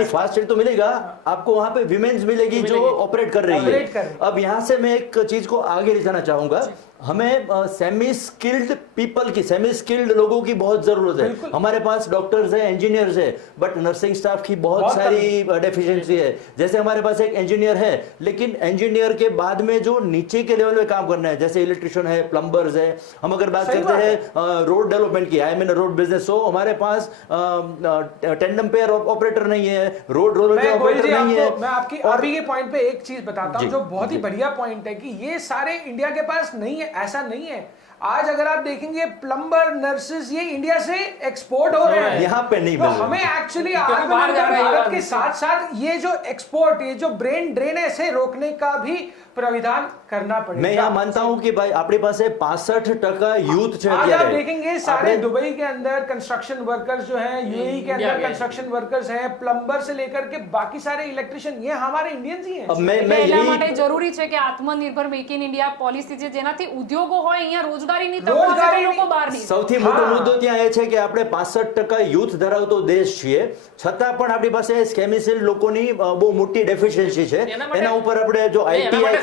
फास्टैग तो मिलेगा, आपको वहाँ पे विमेन्स मिलेगी जो ऑपरेट कर रही है। अब यहाँ से मैं एक चीज को आगे ले जाना चाहूंगा, हमें सेमी स्किल्ड लोगों की बहुत जरूरत है। हमारे पास डॉक्टर्स है, इंजीनियर्स है, बट नर्सिंग स्टाफ की बहुत सारी डेफिशिएंसी है। जैसे हमारे पास एक इंजीनियर है, लेकिन इंजीनियर के बाद में जो नीचे के लेवल में काम करना है, जैसे इलेक्ट्रिशियन है, प्लम्बर्स है। हम अगर बात करते हैं रोड डेवलपमेंट की, I am in road business, so हमारे पास टेंडम पेयर ऑपरेटर नहीं है, रोड रोलर ऑपरेटर नहीं है। मैं आपकी के पॉइंट पे एक चीज बताता हूँ जो बहुत ही बढ़िया पॉइंट है कि ये सारे इंडिया के पास नहीं है, ऐसा नहीं है। आज अगर आप देखेंगे प्लम्बर, नर्सेस, ये इंडिया से एक्सपोर्ट हो रहे हैं, यहाँ पे नहीं मिल रहे। हमें एक्चुअली भारत के साथ साथ ये जो एक्सपोर्ट, ये जो ब्रेन ड्रेन है, इसे रोकने का भी प्राविधान करना पड़ेगा। मैं यहाँ मानता हूँ कि भाई अपने पास 65% यूथ है। आज आप देखेंगे सारे दुबई के अंदर कंस्ट्रक्शन वर्कर्स जो हैं, यूएई के अंदर कंस्ट्रक्शन वर्कर्स हैं, प्लम्बर से लेकर के बाकी सारे इलेक्ट्रिशियन, ये हमारे इंडियंस ही हैं। એટલા માટે જરૂરી છે કે આત્મનિર્ભર મેક ઇન ઇન્ડિયા પોલિસી છે, જેનાથી ઉદ્યોગો હોય, અહીંયા રોજગારીની તકો હશે તો લોકો બહાર નહીં. સૌથી મોટો મુદ્દો ત્યાં એ છે કે આપણે 65% યુથ ધરાવતો દેશ છીએ, છતાં પણ આપણી પાસે સ્કેમિસિલ લોકોની બહુ મોટી ડેફિશિયન્સી છે। એના ઉપર આપણે જો આઈટીઆઈ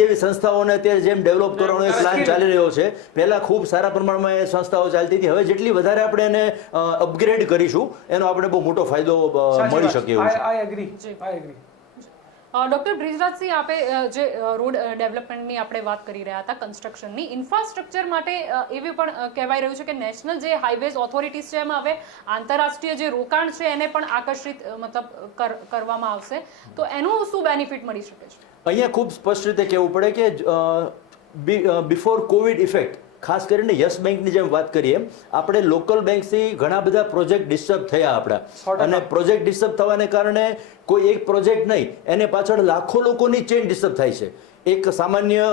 જેવી સંસ્થાઓને અત્યારે જેમ ડેવલપ કરવાનો એક પ્લાન ચાલી રહ્યો છે, પહેલા ખૂબ સારા પ્રમાણમાં એ સંસ્થાઓ ચાલતી હતી, હવે જેટલી વધારે આપણે એને અપગ્રેડ કરીશું એનો આપણે બહુ મોટો ફાયદો મળી શકે એવું છે। I agree. ડોક્ટર બ્રિજરાજસિંહ, આપે જે રોડ ડેવલપમેન્ટની આપણે વાત કરી રહ્યા હતા, કન્સ્ટ્રક્શનની ઇન્ફ્રાસ્ટ્રક્ચર માટે એવી પણ કહેવાય રહ્યું છે કે નેશનલ જે હાઈવેઝ ઓથોરિટીઝ છે એમાં હવે આંતરરાષ્ટ્રીય જે રોકાણ છે એને પણ આકર્ષિત મતલબ કરવામાં આવશે, તો એનું શું બેનિફિટ મળી શકે છે? અહીંયા ખૂબ સ્પષ્ટ રીતે કહેવું પડે કે બિફોર કોવિડ ઇફેક્ટ, ખાસ કરીને યસ બેંકની જેમ વાત કરીએ, આપણે લોકલ બેંકથી ઘણા બધા પ્રોજેક્ટ ડિસ્ટર્બ થયા આપણા, અને પ્રોજેક્ટ ડિસ્ટર્બ થવાને કારણે કોઈ એક પ્રોજેક્ટ નહીં, એને પાછળ લાખો લોકોની ચેન ડિસ્ટર્બ થાય છે। એક સામાન્ય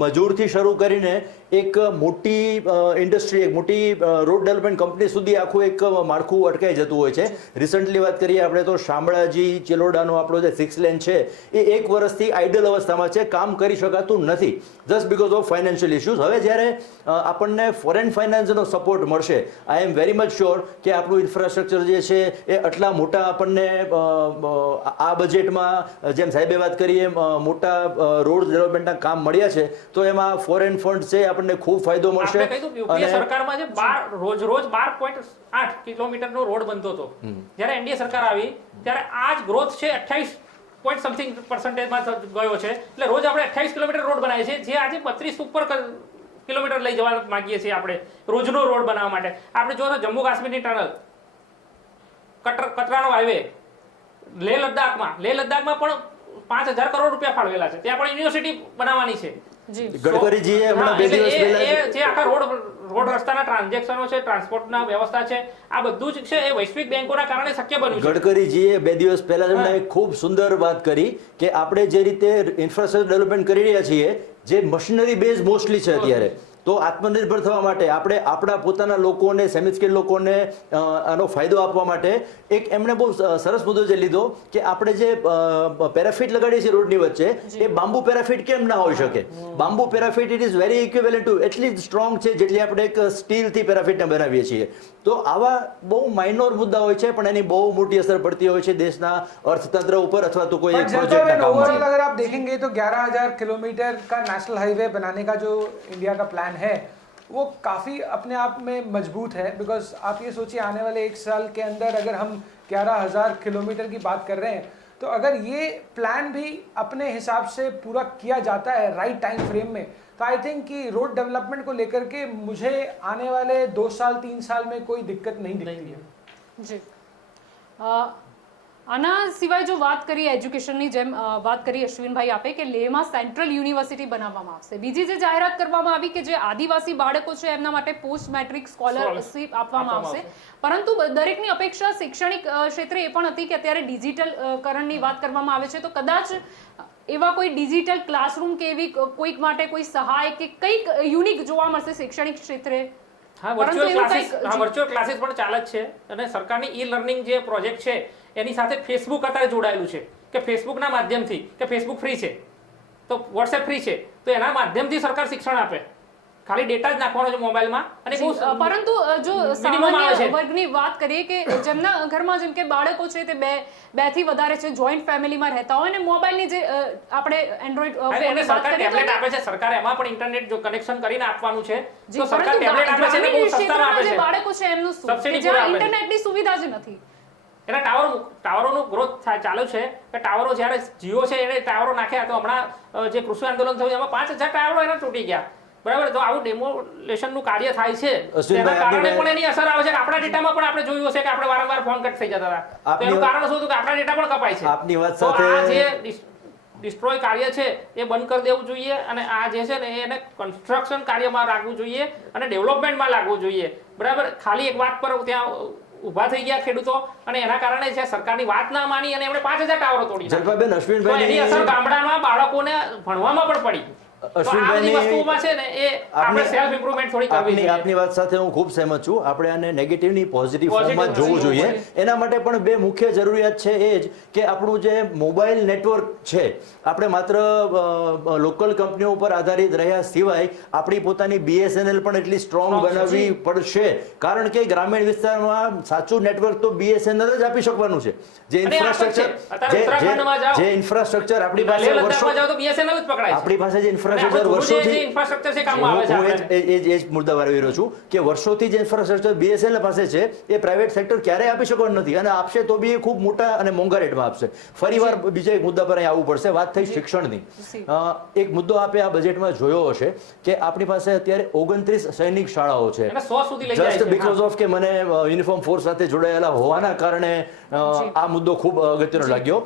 મજૂરથી શરૂ કરીને એક મોટી ઇન્ડસ્ટ્રી, એક મોટી રોડ ડેવલપમેન્ટ કંપની સુધી આખું એક માળખું અટકાઈ જતું હોય છે। રિસન્ટલી વાત કરીએ આપણે તો શામળાજી ચિલોડાનો આપણો જે 6 લેન છે એ 1 વર્ષથી આઇડલ અવસ્થામાં છે, કામ કરી શકાતું નથી, just because of financial issues. હવે જ્યારે આપણને ફોરેન ફાઇનાન્સનો સપોર્ટ મળશે, આઈ એમ વેરી મચ શ્યોર કે આપણું ઇન્ફ્રાસ્ટ્રક્ચર જે છે એ આટલા મોટા આપણને આ બજેટમાં, જેમ સાહેબે વાત કરી એમ, મોટા રોડ ડેવલપમેન્ટના કામ મળ્યા છે, તો એમાં ફોરેન ફંડ છે આપણને ખૂબ ફાયદો મળશે। આપણે કહ્યું યુપીએ સરકારમાં જે રોજ 12.8 કિલોમીટરનો રોડ બનતો હતો, જ્યારે એનડીએ સરકાર આવી ત્યારે આ જ ગ્રોથ છે 28 પોઈન્ટ સમથિંગ %માં ગયો છે, એટલે રોજ આપણે 28 કિલોમીટર રોડ બનાવીએ છીએ, જે આજે 32 ઉપર કિલોમીટર લઈ જવા માંગીએ છીએ આપણે રોજનો રોડ બનાવવા માટે। આપણે જો તો જમ્મુ કાશ્મીરની ટનલ, કતરાનો હાઈવે, લેહ લદ્દાખમાં પણ 5,000 કરોડ રૂપિયા ફાળવેલા છે, ત્યાં પણ યુનિવર્સિટી બનાવવાની છે। ગડકરીજીએ હમણાં 2 દિવસ પહેલા જે આખા રોડ રસ્તાના ટ્રાન્ઝેક્શનો છે, ટ્રાન્સપોર્ટના વ્યવસ્થા છે, આ બધું જ છે એ વૈશ્વિક બેંકોના કારણે શક્ય બન્યું છે। ગડકરીજીએ 2 દિવસ પહેલા એમણે ખૂબ સુંદર વાત કરી કે આપણે જે રીતે ઇન્ફ્રાસ્ટ્રક્ચર ડેવલપમેન્ટ કરી રહ્યા છીએ, જે મશીનરી બેઝ મોસ્ટલી છે અત્યારે, તો આત્મનિર્ભર થવા માટે આપણે આપણા પોતાના લોકોને સેમી સ્કિલ લોકોને આનો ફાયદો આપવા માટે એક એમણે બહુ સરસ મુદ્દો જે લીધો કે આપણે જે પેરાફિટ લગાડીએ છીએ રોડની વચ્ચે એ બાંબુ પેરાફિટ કેમ ના હોઈ શકે. Bamboo parapet it is very equivalent to એટલી સ્ટ્રોંગ છે જેટલી આપણે એક સ્ટીલથી પેરાફિટને બનાવીએ છીએ. તો આવા બહુ માઇનોર મુદ્દા હોય છે પણ એની બહુ મોટી અસર પડતી હોય છે દેશના અર્થતંત્ર ઉપર અથવા તો કોઈ એક પ્રોજેક્ટના કામમાં. अगर आप देखेंगे तो 11,000 किलोमीटर का नेशनल हाईवे बनाने का जो इंडिया का प्लान है वो काफ़ी अपने आप में मजबूत है. बिकॉज आप ये सोचिए आने वाले 1 साल के अंदर अगर हम 11,000 किलोमीटर की बात कर रहे हैं तो अगर ये प्लान भी अपने हिसाब से पूरा किया जाता है राइट टाइम फ्रेम में तो आई थिंक कि रोड डेवलपमेंट को लेकर के मुझे आने वाले 2 साल 3 साल में कोई दिक्कत नहीं दिखती है. જી આના સિવાય જો વાત કરીએ એજ્યુકેશનની જેમ વાત કરી અશ્વિનભાઈ આપે કે લેહમાં સેન્ટ્રલ યુનિવર્સિટી બનાવવામાં આવશે. બીજી જે જાહેરાત કરવામાં આવી કે જે આદિવાસી બાળકો છે એમના માટે પોસ્ટ મેટ્રિક સ્કોલરશીપ આપવામાં આવશે. પરંતુ દરેકની અપેક્ષા શૈક્ષણિક ક્ષેત્રે એ પણ હતી કે અત્યારે ડિજિટલકરણની વાત કરવામાં આવે છે તો કદાચ એવા કોઈ ડિજિટલ ક્લાસરૂમ કે એવી કોઈક માટે કોઈ સહાય કે કંઈક યુનિક જોવા મળશે શૈક્ષણિક ક્ષેત્રે. હા, વર્ચ્યુઅલ ક્લાસીસ પણ ચાલે જ છે અને સરકારની ઈ લર્નિંગ જે પ્રોજેક્ટ છે એની સાથે ફેસબુક અત્યારે જોડાયેલું છે કે ફેસબુકના માધ્યમથી કે ફેસબુક ફ્રી છે તો વોટ્સએપ ફ્રી છે તો એના માધ્યમથી સરકાર શિક્ષણ આપે. ખાલી ડેટા જ નાખવાનો છે મોબાઈલમાં અને પરંતુ જો સામાન્ય વર્ગની વાત કરીએ કે જેમના ઘરમાં જેમ કે બાળકો છે તે બે થી વધારે છે જોઈન્ટ ફેમિલીમાં રહેતા હોય ને મોબાઈલની જે આપણે એન્ડ્રોઈડ ફોનની વાત કરીએ તો ટેબ્લેટ આપે છે સરકાર એમાં પણ ઇન્ટરનેટ જો કનેક્શન કરીને આપવાનું છે તો સરકાર ટેબ્લેટ આપે છે ને બહુ સસ્તામાં આપે છે. બાળકો છે એમનું શું જ્યાં ઇન્ટરનેટની સુવિધા જ નથી. એના ટાવરોનું ગ્રોથ ચાલુ છે કે ટાવરો જ્યારે જીઓ છે એને ટાવરો નાખ્યા તો હમણાં જે કૃષિ આંદોલન થયું એમાં 5,000 ટાવરો એના તૂટી ગયા. બરાબર, તો આવું ડેમોલેશનનું કાર્ય થાય છે તેના કારણે પણ એની અસર આવે છે. આપણા ડેટામાં પણ આપણે જોયું હશે કે આપણે વારંવાર ફોન કટ થઈ જતા હતા તો એનું કારણ શું હતું કે આપણા ડેટા પણ કપાય છે. આપની વાત સાથે આ જે ડિસ્ટ્રોય કાર્ય છે એ બંધ કરી દેવું જોઈએ અને આ જે છે ને એને કન્સ્ટ્રક્શન કાર્યમાં રાખવું જોઈએ અને ડેવલપમેન્ટમાં લાગવું જોઈએ. બરાબર, ખાલી એક વાત પર ત્યાં ઉભા થઈ ગયા ખેડૂતો અને એના કારણે છે સરકારની વાત ના માની અને એમણે 5,000 ટાવરો તોડી જલપાબેન અશ્વિનભાઈ એની અસર ગામડાના બાળકોને ભણવામાં પણ પડી. આપની વાત સાથે હું ખૂબ સહેમત છું. આપણે આને નેગેટિવની પોઝિટિવ ફોર્મમાં જોવું જોઈએ. એના માટે પણ બે મુખ્ય જરૂરિયાત છે એ જ કે આપણું જે મોબાઈલ નેટવર્ક છે આપણે માત્ર લોકલ કંપનીઓ ઉપર આધારિત રહ્યા સિવાય આપણી પોતાની BSNL પણ એટલી સ્ટ્રોંગ બનાવવી પડશે. કારણ કે ગ્રામીણ વિસ્તારમાં સાચું નેટવર્ક તો BSNL જ આપી શકવાનું છે. જે ઇન્ફ્રાસ્ટ્રક્ચર આપણી પાસે આપણી પાસે જે મુદ્દા વાળી રહ્યો છું કે વર્ષોથી જે ઇન્ફ્રાસ્ટ્રક્ચર BSNL પાસે છે એ પ્રાઇવેટ સેક્ટર ક્યારેય આપી શકવાનું નથી અને આપશે તો બી ખૂબ મોટા અને મોંઘા રેટમાં આપશે. ફરીવાર બીજા એક મુદ્દા પર અહીં આવવું પડશે. વાત થઈ શિક્ષણની. એક મુદ્દો આપે આ બજેટમાં જોયો હશે કે આપણી પાસે અત્યારે 29 સૈનિક શાળાઓ છે. જસ્ટ બીકોઝ ઓફ કે મને યુનિફોર્મ ફોર્સ સાથે જોડાયેલા હોવાના કારણે આ મુદ્દો ખૂબ અગત્યનો લાગ્યો.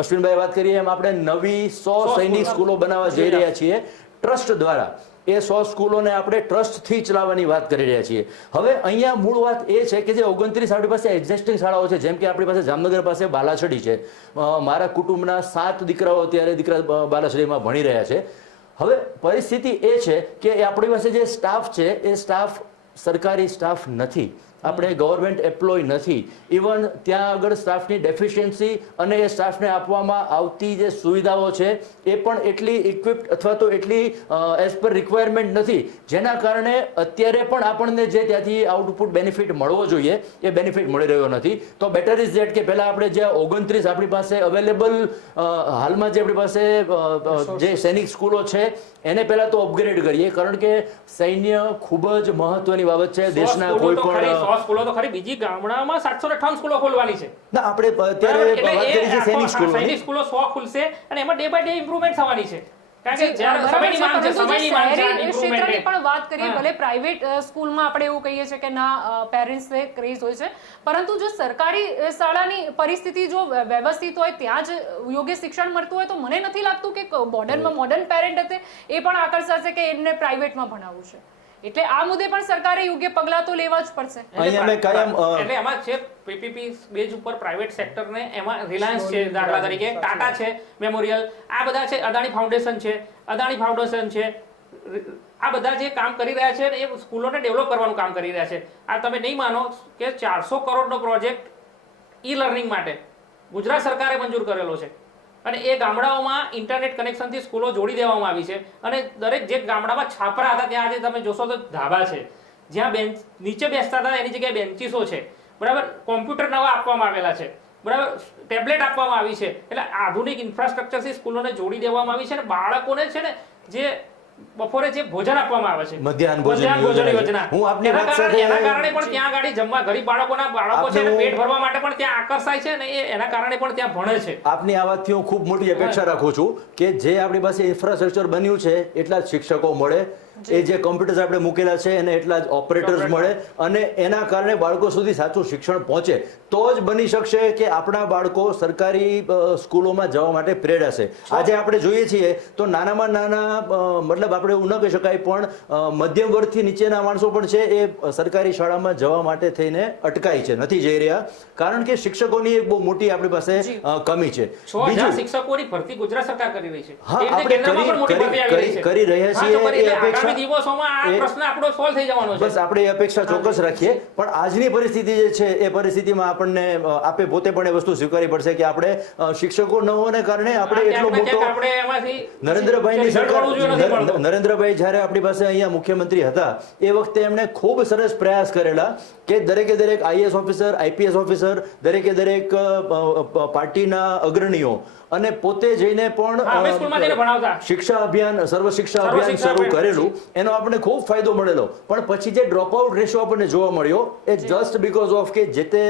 અશ્વિનભાઈ વાત કરીએ એમ આપણે નવી 100 સૈનિક સ્કૂલો બનાવવા જઈ રહ્યા છીએ ટ્રસ્ટ દ્વારા. એ 100 સ્કૂલોને આપણે ટ્રસ્ટથી ચલાવવાની વાત કરી રહ્યા છીએ. હવે અહીંયા મૂળ વાત એ છે કે જે 29 આપણી પાસે એક્ઝિસ્ટિંગ શાળાઓ છે જેમ કે આપણી પાસે જામનગર પાસે બાલાછડી છે. મારા કુટુંબના 7 દીકરાઓ અત્યારે બાલાછડીમાં ભણી રહ્યા છે. હવે પરિસ્થિતિ એ છે કે આપણી પાસે જે સ્ટાફ છે એ સ્ટાફ સરકારી સ્ટાફ નથી. આપણે ગવર્મેન્ટ એમ્પ્લોય નથી. ઇવન ત્યાં આગળ સ્ટાફની ડેફિશિયન્સી અને એ સ્ટાફને આપવામાં આવતી જે સુવિધાઓ છે એ પણ એટલી ઇક્વિપ્ડ અથવા તો એટલી એઝ પર રિક્વાયરમેન્ટ નથી જેના કારણે અત્યારે પણ આપણને જે ત્યાંથી આઉટપુટ બેનિફિટ મળવો જોઈએ એ બેનિફિટ મળી રહ્યો નથી. તો બેટર ઇઝ ધેટ કે પહેલાં આપણે જે 29 આપણી પાસે અવેલેબલ હાલમાં જે આપણી પાસે જે સૈનિક સ્કૂલો છે એને પહેલા તો અપગ્રેડ કરીએ કારણ કે સૈન્ય ખૂબ જ મહત્વની બાબત છે દેશના કોઈ પણ સ્કૂલો તો ખરી બીજી ગામડામાં 758 સ્કૂલો ખોલવાની છે. ના આપણે અત્યારે વાત કરી છે સૈનિક સ્કૂલો 100 ખુલશે અને એમાં ડે બાય ડે ઇમ્પ્રુવમેન્ટ થવાની છે. કારણ કે જ્યારે સમયની માંગ છે સમયની માંગ છે ક્ષેત્રની પણ વાત કરીએ ભલે પ્રાઇવેટ સ્કૂલમાં આપણે એવું કહીએ છીએ કે ના પેરેન્ટ્સને ક્રેઝ હોય છે પરંતુ જો સરકારી શાળાની પરિસ્થિતિ જો વ્યવસ્થિત હોય ત્યાં જ યોગ્ય શિક્ષણ મળતું હોય તો મને નથી લાગતું કે મોડર્ન પેરેન્ટ હતે એ પણ આકર્ષાશે કે એમને પ્રાઇવેટમાં ભણાવવું છે. એટલે આ મુદ્દે પણ સરકારે યોગ્ય પગલાં તો લેવા જ પડશે. એટલે એમાં છે PPP બેઝ ઉપર પ્રાઇવેટ સેક્ટરને એમાં રિલાયન્સ છે દાખલા તરીકે ટાટા છે મેમોરિયલ આ બધા છે અદાણી ફાઉન્ડેશન છે આ બધા જે કામ કરી રહ્યા છે એ સ્કૂલોને ડેવલપ કરવાનું કામ કરી રહ્યા છે. આ તમે નહીં માનો કે 400 કરોડનો પ્રોજેક્ટ ઈ લર્નિંગ માટે ગુજરાત સરકારે મંજૂર કરેલો છે અને એ ગામડાઓમાં ઇન્ટરનેટ કનેક્શનથી સ્કૂલો જોડી દેવામાં આવી છે અને દરેક જે ગામડામાં છાપરા હતા ત્યાં આજે તમે જોશો તો ધાબા છે, જ્યાં બેન્ચ નીચે બેસતા હતા એની જગ્યાએ બેન્ચીસો છે, બરાબર. કોમ્પ્યુટર નવા આપવામાં આવેલા છે, બરાબર. ટેબ્લેટ આપવામાં આવી છે. એટલે આધુનિક ઇન્ફ્રાસ્ટ્રક્ચરથી સ્કૂલોને જોડી દેવામાં આવી છે અને બાળકોને છે ને જે બપોરે જે ભોજન આપવામાં આવે છે મધ્યાહન ભોજન યોજના, હું આપની વાત સાથે એના કારણે પણ ત્યાં ગાડી જમવા ગરીબ બાળકો છે ને પેટ ભરવા માટે પણ ત્યાં આકર્ષાય છે ને એના કારણે પણ ત્યાં ભણે છે. આપની આ વાતથી હું ખૂબ મોટી અપેક્ષા રાખું છું કે જે આપણી પાસે ઇન્ફ્રાસ્ટ્રક્ચર બન્યું છે એટલા જ શિક્ષકો મળે, એ જે કોમ્પ્યુટર્સ આપણે મૂકેલા છે એને એટલા જ ઓપરેટર્સ મળે અને એના કારણે બાળકો સુધી સાચું શિક્ષણ પહોંચે તો જ બની શકશે કે આપણા બાળકો સરકારી સ્કૂલોમાં જવા માટે પ્રેરાશે. આજે આપણે જોઈએ છીએ તો નાનામાં નાના મતલબ આપણે એવું ન કહી શકાય પણ મધ્યમ વર્ગથી નીચેના માણસો પણ છે એ સરકારી શાળામાં જવા માટે થઈને અટકાય છે, નથી જઈ રહ્યા, કારણ કે શિક્ષકોની એક બહુ મોટી આપણી પાસે કમી છે. બીજું શિક્ષકોની ભરતી ગુજરાત સરકાર કરી રહી છે. હા, આપણે કરી રહ્યા છીએ એ અપેક્ષા દિવસોમાં આ પ્રશ્ન આપણો સોલ્વ થઈ જવાનો છે. બસ આપણે એ અપેક્ષા ચોક્કસ રાખીએ. પણ આજની પરિસ્થિતિ જે છે એ પરિસ્થિતિમાં આપણને આપે પોતે પણ એ વસ્તુ સ્વીકારવી પડશે કે આપણે શિક્ષકો ન હોવાને કારણે આપણે એટલો મોટો નરેન્દ્રભાઈની સરકાર, નરેન્દ્રભાઈ જ્યારે આપણી પાસે અહીંયા મુખ્યમંત્રી હતા એ વખતે એમણે ખૂબ સરસ પ્રયાસ કરેલા કે દરેકે દરેક આઈએએસ ઓફિસર, આઈપીએસ ઓફિસર, દરેકે દરેક પાર્ટીના અગ્રણીઓ અને પોતે જઈને પણ શિક્ષા અભિયાન, સર્વ શિક્ષા અભિયાન શરૂ કરેલું, એનો આપણને ખૂબ ફાયદો મળેલો. પણ પછી જે ડ્રોપ આઉટ રેશિયો આપણને જોવા મળ્યો એ જસ્ટ બીકોઝ ઓફ કે જે તે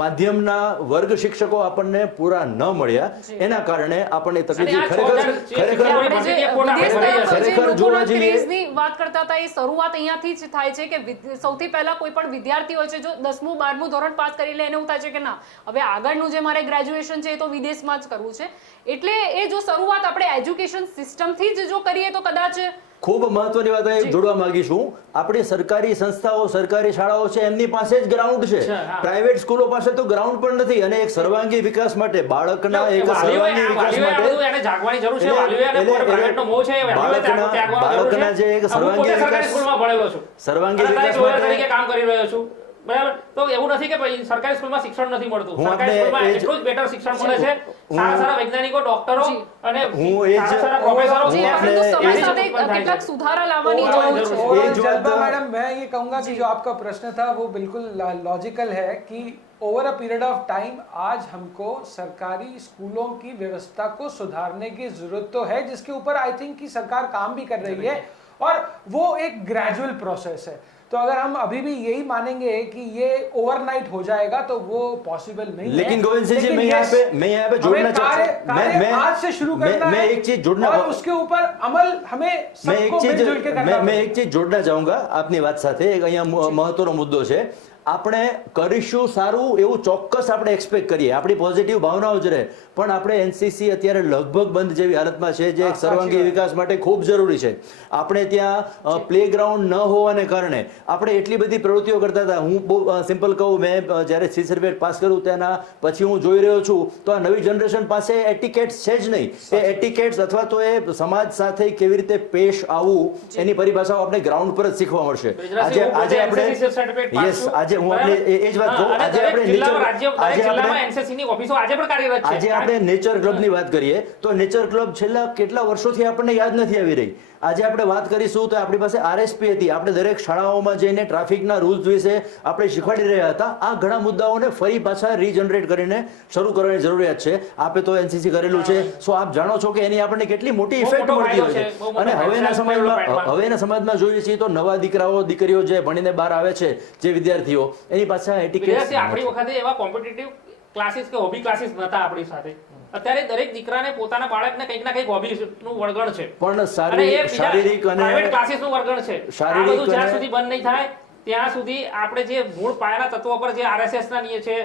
માધ્યમના વર્ગ શિક્ષકો આપણને પૂરા ન મળ્યા એના કારણે આપણને તકલીફ ખરેખર જોવા જઈએ. વાત કરતા હતા એ શરૂઆત અહીંયાથી જ થાય છે કે સૌથી પહેલા કોઈ પણ વિદ્યાર્થી હોય છે જો 10મું 12મું ધોરણ પાસ કરી લે એને એવું થાય છે કે ના હવે આગળનું જે મારે ગ્રેજ્યુએશન છે એ તો વિદેશમાં જ કરવું છે. એટલે એ જો શરૂઆત આપણે એજ્યુકેશન સિસ્ટમથી જ જો કરીએ તો કદાચ ખૂબ મહત્વની વાત અહીં જોડવા માંગીશું. આપણી સરકારી સંસ્થાઓ, સરકારી શાળાઓ છે એમની પાસે જ ગ્રાઉન્ડ છે, પ્રાઇવેટ સ્કૂલો પાસે તો ગ્રાઉન્ડ પણ નથી. અને એક સર્વાંગી વિકાસ માટે, બાળકના એક સર્વાંગી વિકાસ માટે એને જાગવાની જરૂર છે. બાળકના જે એક સર્વાંગી વિકાસ, સર્વાંગી વિકાસ માટે કામ કરી રહ્યો છું, બરાબર. તો એવું નથી કે ભાઈ સરકારી સ્કૂલમાં શિક્ષણ નથી મળતું. સરકારી સ્કૂલમાં એટલું જ બેટર શિક્ષણ મળે છે. સારા સારા વૈજ્ઞાનિકો, ડોક્ટરો અને સારા સારા પ્રોફેસરો કેટલાક સુધારા લાવવાની જરૂર છે. जल्पा मैडम, मैं ये कहूंगा कि जो आपका प्रश्न था वो बिल्कुल लॉजिकल है कि over a period of time आज हमको सरकारी स्कूलों की व्यवस्था को सुधारने की जरूरत तो है, जिसके ऊपर आई थिंक कि सरकार काम भी कर रही है और वो एक ग्रेजुअल प्रोसेस है. तो अगर हम अभी भी यही मानेंगे कि ये ओवरनाइट हो जाएगा तो वो पॉसिबल नहीं है. लेकिन गोविंद सिंह जी, मैं यहाँ पे जोड़ना चाहता हूँ, मैं आज से शुरू करना मैं एक चीज जोड़ना और उसके ऊपर अमल हमें सबको मिलजुल के करना. मैं एक चीज जोड़ना चाहूंगा આપની વાત સાથે. એક અહીંયા મહત્વનો મુદ્દો છે. આપણે કરીશું સારું એવું ચોક્કસ આપણે એક્સપેક્ટ કરીએ, આપણી પોઝિટિવ ભાવનાઓ જ રહે, પણ આપણે એનસીસી અત્યારે લગભગ બંધ જેવી હાલતમાં છે જે સર્વાંગી વિકાસ માટે ખૂબ જરૂરી છે. આપણે ત્યાં પ્લેગ્રાઉન્ડ ન હોવાને કારણે આપણે એટલી બધી પ્રવૃત્તિઓ કરતા હતા. હું બહુ સિમ્પલ કહું, મેં જ્યારે સી સર્ટિફિકેટ પાસ કર્યું તેના પછી હું જોઈ રહ્યો છું તો આ નવી જનરેશન પાસે એટિકેટ્સ છે જ નહીં. એ એટિકેટ્સ અથવા તો એ સમાજ સાથે કેવી રીતે પેશ આવવું એની પરિભાષાઓ આપણે ગ્રાઉન્ડ પર જ શીખવા મળશે. આજે આપણે યસ, આજે હું આપણે એ જ વાત કહું, આજે આપણે નેચર ક્લબની વાત કરીએ તો નેચર ક્લબ છેલ્લા કેટલા વર્ષોથી આપણને યાદ નથી આવી રહી. આજે આપણે વાત કરીશું તો આપણી પાસે આરએસપી હતી, આપણે દરેક શાળાઓમાં જઈને ટ્રાફિકના રૂલ્સ વિશે આપણે શીખવાડી રહ્યા હતા. આ ઘણા મુદ્દાઓને ફરી પાછા રીજનરેટ કરીને શરૂ કરવાની જરૂરિયાત છે. આપે તો એનસીસી કરેલું છે, સો આપ જાણો છો કે એની આપણને કેટલી મોટી ઇફેક્ટ મળતી હોય છે. અને હવેના સમાજમાં જોઈએ છીએ તો નવા દીકરાઓ દીકરીઓ જે ભણીને બહાર આવે છે, જે વિદ્યાર્થીઓ, એની પાછળ એટિકેટ્સ. આપણી વખતે એવા કોમ્પિટિટિવ ક્લાસીસ કે હોબી ક્લાસીસ નતા આપણી સાથે. અત્યારે દરેક દીકરાને પોતાના બાળકને કંઈક ના કંઈક હોબીનું વળગણ છે, પણ શારીરિક અને પ્રાઇવેટ ક્લાસીસનું વળગણ છે. આ બધું જ્યાં સુધી બંધ નહીં થાય ત્યાં સુધી આપણે જે મૂળ પાયાના તત્વો પર જે આરએસએસ ના નિયમ છે,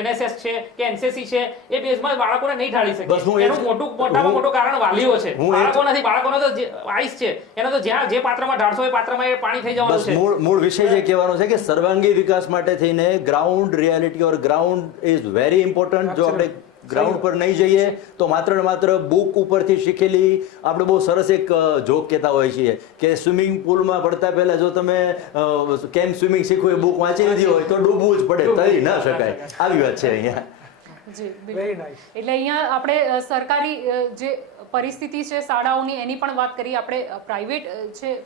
એનએસએસ છે કે એનસીસી છે, એ બેઝમાં બાળકોને નહીં ઢાળી શકે. એનું મોટામાં મોટું કારણ વાલીઓ છે, બાળકો નથી. બાળકોનો તો આઈસ છે, એનો તો જ્યાં જે પાત્રમાં ઢાળશો એ પાત્રમાં એ પાણી થઈ જવાનું છે. મૂળ વિષય જે કહેવાનો છે કે સર્વાંગી વિકાસ માટે થઈને ground reality or ground is very important. જો આપણે ગ્રાઉન્ડ પર નહીં જઈએ તો માત્ર ને માત્ર બુક ઉપરથી શીખેલી, આપણે બહુ સરસ એક જોક કહેતા હોઈએ છીએ કે સ્વિમિંગ પુલમાં પડતા પહેલા જો તમે કેમ સ્વિમિંગ શીખવું એ બુક વાંચી લીધી હોય તો ડૂબવું જ પડે, તરી ન શકાય. આવી વાત છે અહીંયા. જી વેરી બિલકુલ. નાઇસ. એટલે અહીંયા આપણે સરકારી જે પરિસ્થિતિ છે શાળાઓની એની પણ વાત કરી, આપણે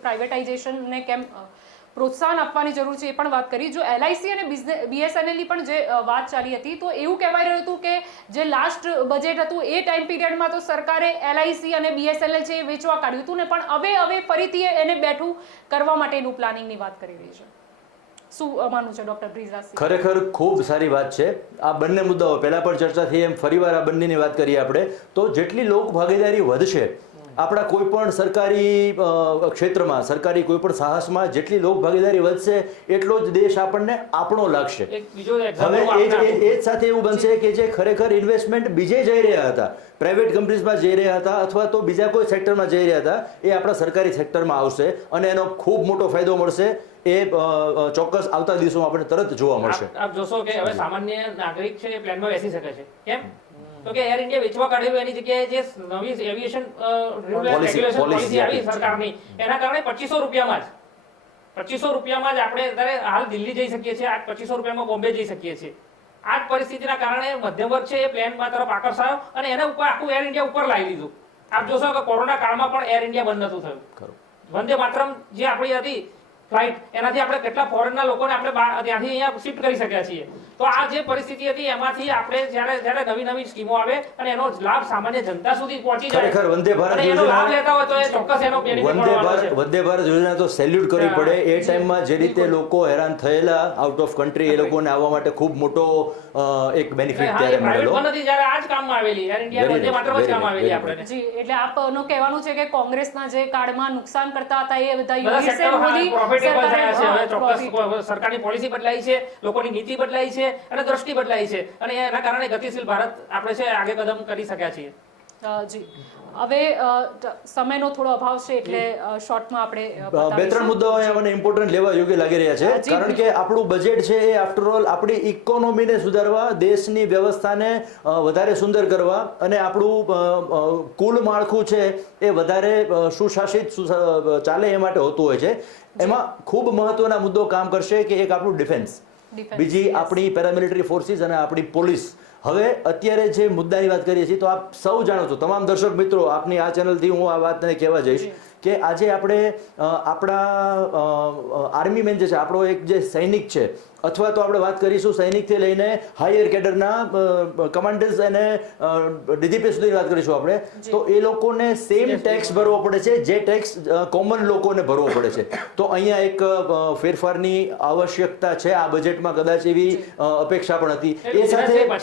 પ્રાઇવેટાઇઝેશનને કેમ પ્રોત્સાહન આપવાની જરૂર છે એ પણ વાત કરી. જો LIC અને BSNL ની પણ જે વાત ચાલી હતી તો એવું કહેવાય રહ્યું હતું કે જે લાસ્ટ બજેટ હતું એ ટાઈમ પીરિયડમાં તો સરકારે LIC અને BSNL છે એ વેચવા કાઢ્યું હતું ને, પણ હવે ફરીથી એને બેઠું કરવા માટેનું પ્લાનિંગની વાત કરી રહી છે. શું માનવું છે ડોક્ટર બ્રિજરાજસિંહ? ખરેખર ખૂબ સારી વાત છે. આ બંને મુદ્દાઓ પહેલા પણ ચર્ચા થઈ એમ ફરીવાર આ બંનેની વાત કરીએ આપણે તો જેટલી લોક ભાગીદારી વધશે આપણા કોઈ પણ સરકારી ક્ષેત્રમાં, સરકારી કોઈ પણ સાહસમાં જેટલી લોક ભાગીદારી વધશે એટલો જ દેશ આપણને આપણો લાગશે. હવે એ જ સાથે એવું બનશે કે જે ખરેખર ઇન્વેસ્ટમેન્ટ બીજે જઈ રહ્યા હતા, પ્રાઇવેટ કંપનીઝમાં જઈ રહ્યા હતા અથવા તો બીજા કોઈ સેક્ટરમાં જઈ રહ્યા હતા, એ આપણા સરકારી સેક્ટરમાં આવશે અને એનો ખૂબ મોટો ફાયદો મળશે. એ ચોક્કસ આવતા દિવસોમાં આપણે તરત જોવા મળશે. આપ જોશો કે હવે સામાન્ય નાગરિક છે એ પ્લેનમાં બેસી શકે છે. કેમ? તો કે એર ઇન્ડિયા વેચવા કાઢેલું એની જગ્યાએ જે નવી aviation rule and regulation policy આવી સરકારની, એના કારણે 2500 રૂપિયામાં જ આપણે અત્યારે હાલ દિલ્હી જઈ શકીએ છીએ, આજ 2500 રૂપિયામાં બોમ્બે જઈ શકીએ છીએ. આ જ પરિસ્થિતિના કારણે મધ્યમ વર્ગ છે એ પ્લેનમાં તરફ આકર્ષાયો અને એના ઉપર આખું એર ઇન્ડિયા ઉપર લાવી દીધું. આપ જોશો કે કોરોના કાળમાં પણ એર ઇન્ડિયા બંધ નતું થયું. વંદે માતરમ જે આપણી હતી ફ્લાઇટ, એનાથી આપણે કેટલા ફોરેનના લોકોને આપણે ત્યાંથી અહીંયા શિફ્ટ કરી શક્યા છીએ. તો આ જે પરિસ્થિતિ હતી એમાંથી આપણે જ્યારે નવી સ્કીમો આવે અને એનો લાભ સામાન્ય જનતા સુધી પહોંચી જાય, ખરેખર વંદે ભારત એનો લાભ લેતા હોય તો એ ચોક્કસ એનો બેનિફિટ મળવાનો છે. વંદે ભારત યોજના તો સેલ્યુટ કરવી પડે. એ ટાઈમમાં જે રીતે લોકો હેરાન થયેલા આઉટ ઓફ કન્ટ્રી, એ લોકોને આવવા માટે ખૂબ મોટો એક બેનિફિટ ત્યારે મળેલો. નથી જ્યારે આ જ કામમાં આવેલી એર ઇન્ડિયા વંદે માતરમ જ કામ આવેલી આપણે. જી, એટલે આપનું કહેવાનું છે કે કોંગ્રેસના જે કાળમાં નુકસાન કરતા હતા એ બધા યુનિસે મોદી પ્રોફિટેબલ થયા છે. હવે ચોક્કસ સરકારની પોલિસી બદલાઈ છે, લોકોની નીતિ બદલાઈ છે અને દ્રષ્ટિ બદલાઈ છે અને એના કારણે ગતિશીલ ભારત આપણે છે આગળ કદમ કરી શક્યા છીએ. જી, હવે સમયનો થોડો અભાવ છે એટલે શોર્ટમાં આપણે બે ત્રણ મુદ્દાઓ અહીંયા મને ઇમ્પોર્ટન્ટ લેવા યોગ્ય લાગી રહ્યા છે. કારણ કે આપણું બજેટ છે એ આફ્ટર ઓલ આપણી ઇકોનોમીને સુધારવા, દેશની વ્યવસ્થાને વધારે સુંદર કરવા અને આપણું કુલ માળખું છે એ વધારે સુશાસિત ચાલે એ માટે હોતું હોય છે. એમાં ખૂબ મહત્વના મુદ્દો કામ કરશે કે એક આપણું ડિફેન્સ, બીજી આપણી પેરામિલિટરી ફોર્સિસ અને આપણી પોલીસ. હવે અત્યારે જે મુદ્દાની વાત કરીએ છીએ તો આપ સૌ જાણો છો, તમામ દર્શક મિત્રો, આપની આ ચેનલથી હું આ વાતને કહેવા જઈશ કે આજે આપણે આપણા આર્મી મેન જે છે, આપણો એક જે સૈનિક છે, અથવા તો આપણે વાત કરીશું સૈનિકથી લઈને હાયર કેડરના કમાન્ડર્સ અને DGP સુધીની વાત કરીશું આપણે, તો એ લોકોને સેમ ટેક્સ ભરવો પડે છે જે ટેક્સ કોમન લોકોને ભરવો પડે છે. તો અહીંયા એક ફેરફારની આવશ્યકતા છે આ બજેટમાં, કદાચ એવી અપેક્ષા પણ હતી.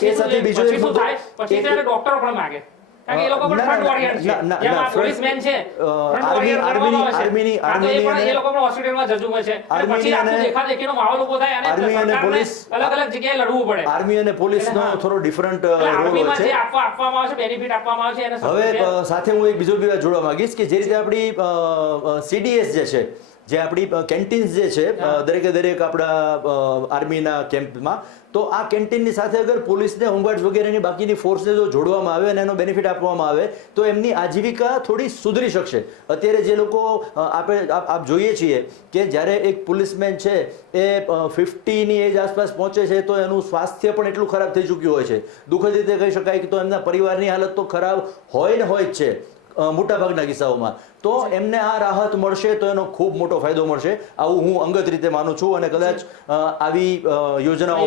એ સાથે બીજો એક મુદ્દો, પછી ડોક્ટર પણ માંગે કારણ કે એ લોકો પણ ફ્રન્ટ વોરિયર છે, જેમ આ પોલીસમેન છે આર્મીની એ લોકો પણ હોસ્પિટલમાં જજુમે છે અને પછી આખું દેખાદેખીનો માહોલ ઉભો થાય અને સરકારને અલગ જગ્યાએ લડવું પડે. આર્મી અને પોલીસનો થોડો ડિફરન્ટ રોલ હોય છે. આપવામાં આવે છે, બેનિફિટ આપવામાં આવે છે. અને હવે સાથે હું એક બીજો વાત જોડવા માંગીશ કે જે રીતે આપણી CDS જે છે, જે આપણી કેન્ટીન્સ જે છે દરેક આપણા આર્મીના કેમ્પમાં, તો આ કેન્ટીનની સાથે અગર પોલીસને, હોમગાર્ડ્સ વગેરેની બાકીની ફોર્સને જો જોડવામાં આવે અને એનો બેનિફિટ આપવામાં આવે તો એમની આજીવિકા થોડી સુધરી શકશે. અત્યારે જે લોકો આપ જોઈએ છીએ કે જ્યારે એક પોલીસમેન છે એ 50ની એજ આસપાસ પહોંચે છે તો એનું સ્વાસ્થ્ય પણ એટલું ખરાબ થઈ ચૂક્યું હોય છે. દુઃખદ રીતે કહી શકાય કે તો એમના પરિવારની હાલત તો ખરાબ હોય જ છે મોટાભાગના કિસ્સાઓમાં. તો એમને આ રાહત મળશે તો એનો ખૂબ મોટો ફાયદો મળશે, આવું હું અંગત રીતે માનું છું. અને કદાચ આવી યોજનાઓ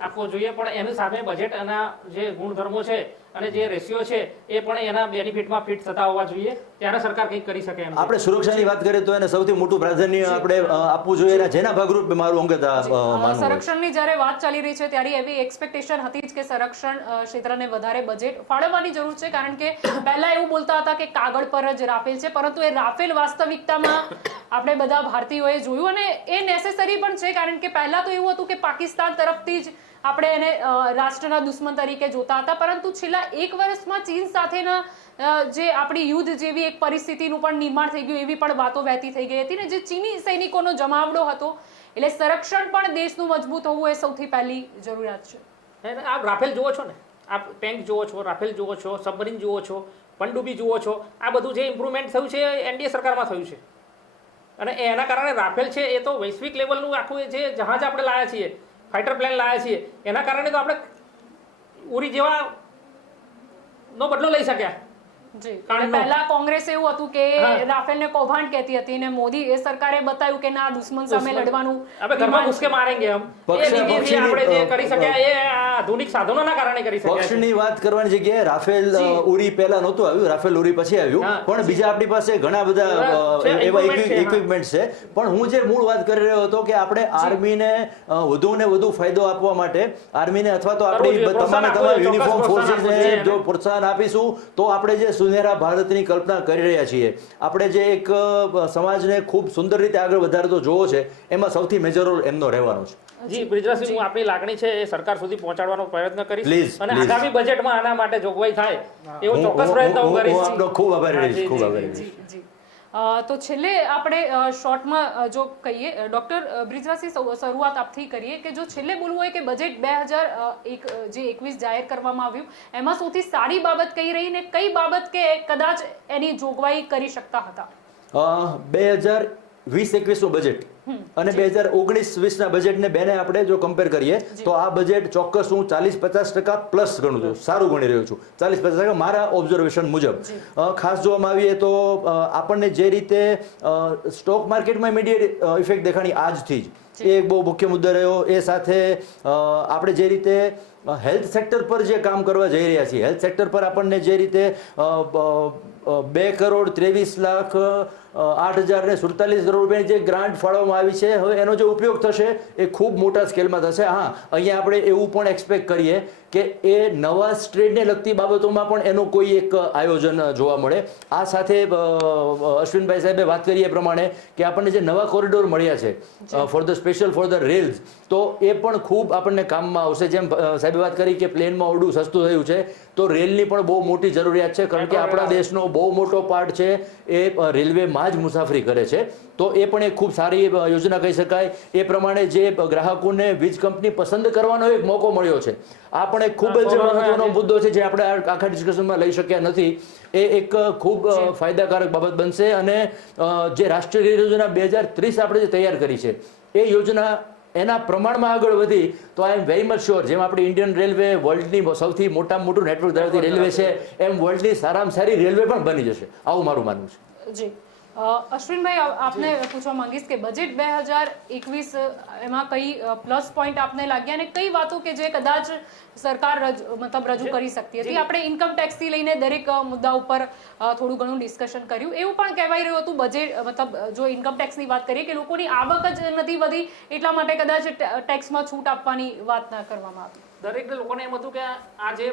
આપવો જોઈએ, પણ એની સામે બજેટ અને જે ગુણધર્મો છે અને જે રેશિયો છે એ પણ એના બેનિફિટમાં ફિટ થતા હોવા જોઈએ, ત્યારે સરકાર કંઈક કરી શકે એમ. આપણે સુરક્ષાની વાત કરીએ તો એને સૌથી મોટું પ્રાધાન્ય આપણે આપવું જોઈએ, જેના ભાગરૂપે મારું અંગત માનવું. સંરક્ષણની જ્યારે વાત ચાલી રહી છે ત્યારે એવી એક્સપેક્ટેશન હતી જ કે સંરક્ષણ ક્ષેત્રને વધારે બજેટ ફાળવવાની જરૂર છે, કારણ કે પહેલા એવું બોલતા હતા કે કાગળ પર જ રાફેલ છે, પરંતુ એ રાફેલ વાસ્તવિકતામાં આપણે બધા ભારતીયોએ જોયું અને એ નેસેસરી પણ છે. કારણ કે પહેલા તો એવું હતું કે પાકિસ્તાન તરફથી જ આપણે એને રાષ્ટ્રના દુશ્મન તરીકે જોતા હતા, પરંતુ છેલ્લા 1 વર્ષમાં ચીન સાથેના જે આપણી યુદ્ધ જેવી એક પરિસ્થિતિનું પણ નિર્માણ થઈ ગયું, એવી પણ વાતો વહેતી થઈ ગઈ હતી ને જે ચીની સૈનિકોનો જમાવડો હતો. એટલે સંરક્ષણ પણ દેશનું મજબૂત હોવું એ સૌથી પહેલી જરૂરિયાત છે. અને આપ રાફેલ જુઓ છો ને, આપ ટેન્ક જુઓ છો, રાફેલ જુઓ છો, સબમરીન જુઓ છો, પનડુબ્બી જુઓ છો, આ બધું જે ઇમ્પ્રુવમેન્ટ થયું છે એનડીએ સરકારમાં થયું છે. અને એના કારણે રાફેલ છે એ તો વૈશ્વિક લેવલનું આખું જે જહાજ આપણે લાવ્યા છીએ, ફાઇટર પ્લેન લાવ્યા છીએ, એના કારણે તો આપણે ઉરી જેવા નો બદલો લઈ શક્યા. જી, પહેલા કોંગ્રેસ એવું હતું કે રાફેલને કૌભાંડ કહેતી હતી ને મોદી એ સરકારે બતાવ્યું કે ના દુશ્મન સામે લડવાનું આપણે ઘરમાં ઘૂસકે મારેંગે હમ. એ રીતેથી આપણે જે કરી શક્યા એ આધુનિક સાધનોના કારણે કરી શક્યા. પક્ષની વાત કરવાની જગ્યાએ રાફેલ ઉરી પહેલા નહોતું આવ્યું, રાફેલ ઉરી પછી આવ્યું, પણ બીજા આપણી પાસે ઘણા બધા એવા ઇક્વિપમેન્ટ છે. પણ હું જે મૂળ વાત કરી રહ્યો હતો કે આપણે આર્મીને વધુ ને વધુ ફાયદો આપવા માટે આર્મીને અથવા તો આપણી તમામ યુનિફોર્મ ફોર્સિસને જો પ્રોત્સાહન આપીશું તો આપણે જે સુનેરા ભારતની કલ્પના કરી રહ્યા છીએ, આપણે જે એક સમાજને ખૂબ સુંદર રીતે આગળ વધારતો જોવો છે, એમાં સૌથી મેજર રોલ એમનો રહેવાનો છે. જી બ્રિજરાજસિંહ, હું આપણી લાગણી છે એ સરકાર સુધી પહોંચાડવાનો પ્રયત્ન કરીશ Please, અને please. આગામી બજેટમાં આના માટે જોગવાઈ થાય એવો ચોક્કસ પ્રયત્ન હું કરીશ. આપનો ખૂબ આભારી રહીશ, ખૂબ આભારી રહીશ. જી જી તો છેલ્લે આપણે શોર્ટમાં જો કહીએ ડૉક્ટર બ્રિજરાજસિંહ, શરૂઆત આપથી કરીએ કે જો છેલ્લે બોલવું હોય કે બજેટ 2021 જાહેર કરવામાં આવ્યું એમાં સૌથી સારી બાબત કઈ રહી ને કઈ બાબત કે કદાચ એની જોગવાઈ કરી શકતા હતા? 2020-21 નું બજેટ અને 2019-20 ના બજેટને બેને આપણે જો કમ્પેર કરીએ તો આ બજેટ ચોક્કસ હું 40-50% પ્લસ ગણું છું, સારું ગણી રહ્યો છું. 40-50% મારા ઓબ્ઝર્વેશન મુજબ. ખાસ જોવામાં આવીએ તો આપણને જે રીતે સ્ટોક માર્કેટમાં ઇમિડિયેટ ઇફેક્ટ દેખાણી આજથી જ એ એક બહુ મુખ્ય મુદ્દો રહ્યો. એ સાથે આપણે જે રીતે હેલ્થ સેક્ટર પર જે કામ કરવા જઈ રહ્યા છીએ, હેલ્થ સેક્ટર પર આપણને જે રીતે 2,23,08,047 કરોડ રૂપિયાની જે ગ્રાન્ટ ફાળવવામાં આવી છે, હવે એનો જે ઉપયોગ થશે એ ખૂબ મોટા સ્કેલમાં થશે. હા, અહીંયા આપણે એવું પણ એક્સપેક્ટ કરીએ કે એ નવા સ્ટ્રેટને લગતી બાબતોમાં પણ એનું કોઈ એક આયોજન જોવા મળે. આ સાથે અશ્વિનભાઈ સાહેબે વાત કરી એ પ્રમાણે કે આપણને જે નવા કોરિડોર મળ્યા છે સ્પેશિયલ ફોર ધ રેલ્સ, તો એ પણ ખૂબ આપણને કામમાં આવશે. જેમ સાહેબે વાત કરી કે પ્લેનમાં ઓરડું સસ્તું થયું છે, તો રેલની પણ બહુ મોટી જરૂરિયાત છે, કારણ કે આપણા દેશનો બહુ મોટો પાર્ટ છે એ રેલવેમાં જ મુસાફરી કરે છે. તો એ પણ એક ખૂબ સારી યોજના કહી શકાય. એ પ્રમાણે જે ગ્રાહકોને વીજ કંપની પસંદ કરવાનો એક મોકો મળ્યો છે, આ પણ એક ખૂબ જ મહત્વનો મુદ્દો છે જે આપણે આખા ડિસ્કશનમાં લઈ શક્યા નથી. એ એક ખૂબ ફાયદાકારક બાબત બનશે. અને જે રાષ્ટ્રીય રેલ યોજના 2030 આપણે જે તૈયાર કરી છે, એ યોજના એના પ્રમાણમાં આગળ વધી તો આઈ એમ વેરી મચ શ્યોર, જેમ આપણી ઇન્ડિયન રેલવે વર્લ્ડની સૌથી મોટામાં મોટું નેટવર્ક ધરાવતી રેલવે છે, એમ વર્લ્ડની સારામાં સારી રેલવે પણ બની જશે. આવું મારું માનવું છે. જી અશ્વિનભાઈ, આપને પૂછવા માંગીશ કે બજેટ 2021 એમાં કઈ પ્લસ પોઈન્ટ આપને લાગ્યા અને કઈ વાતો કે જે કદાચ સરકાર રજૂ કરી શકતી હતી? આપણે ઇન્કમ ટેક્સ થી લઈને દરેક મુદ્દા ઉપર થોડું ઘણું ડિસ્કશન કર્યું. એવું પણ કહેવાય રહ્યું હતું બજેટ જો ઇન્કમ ટેક્સની વાત કરીએ કે લોકોની આવક જ નથી વધી એટલા માટે કદાચ ટેક્સમાં છૂટ આપવાની વાત ના કરવામાં આવી. દરેક લોકોને એમ હતું કે આ જે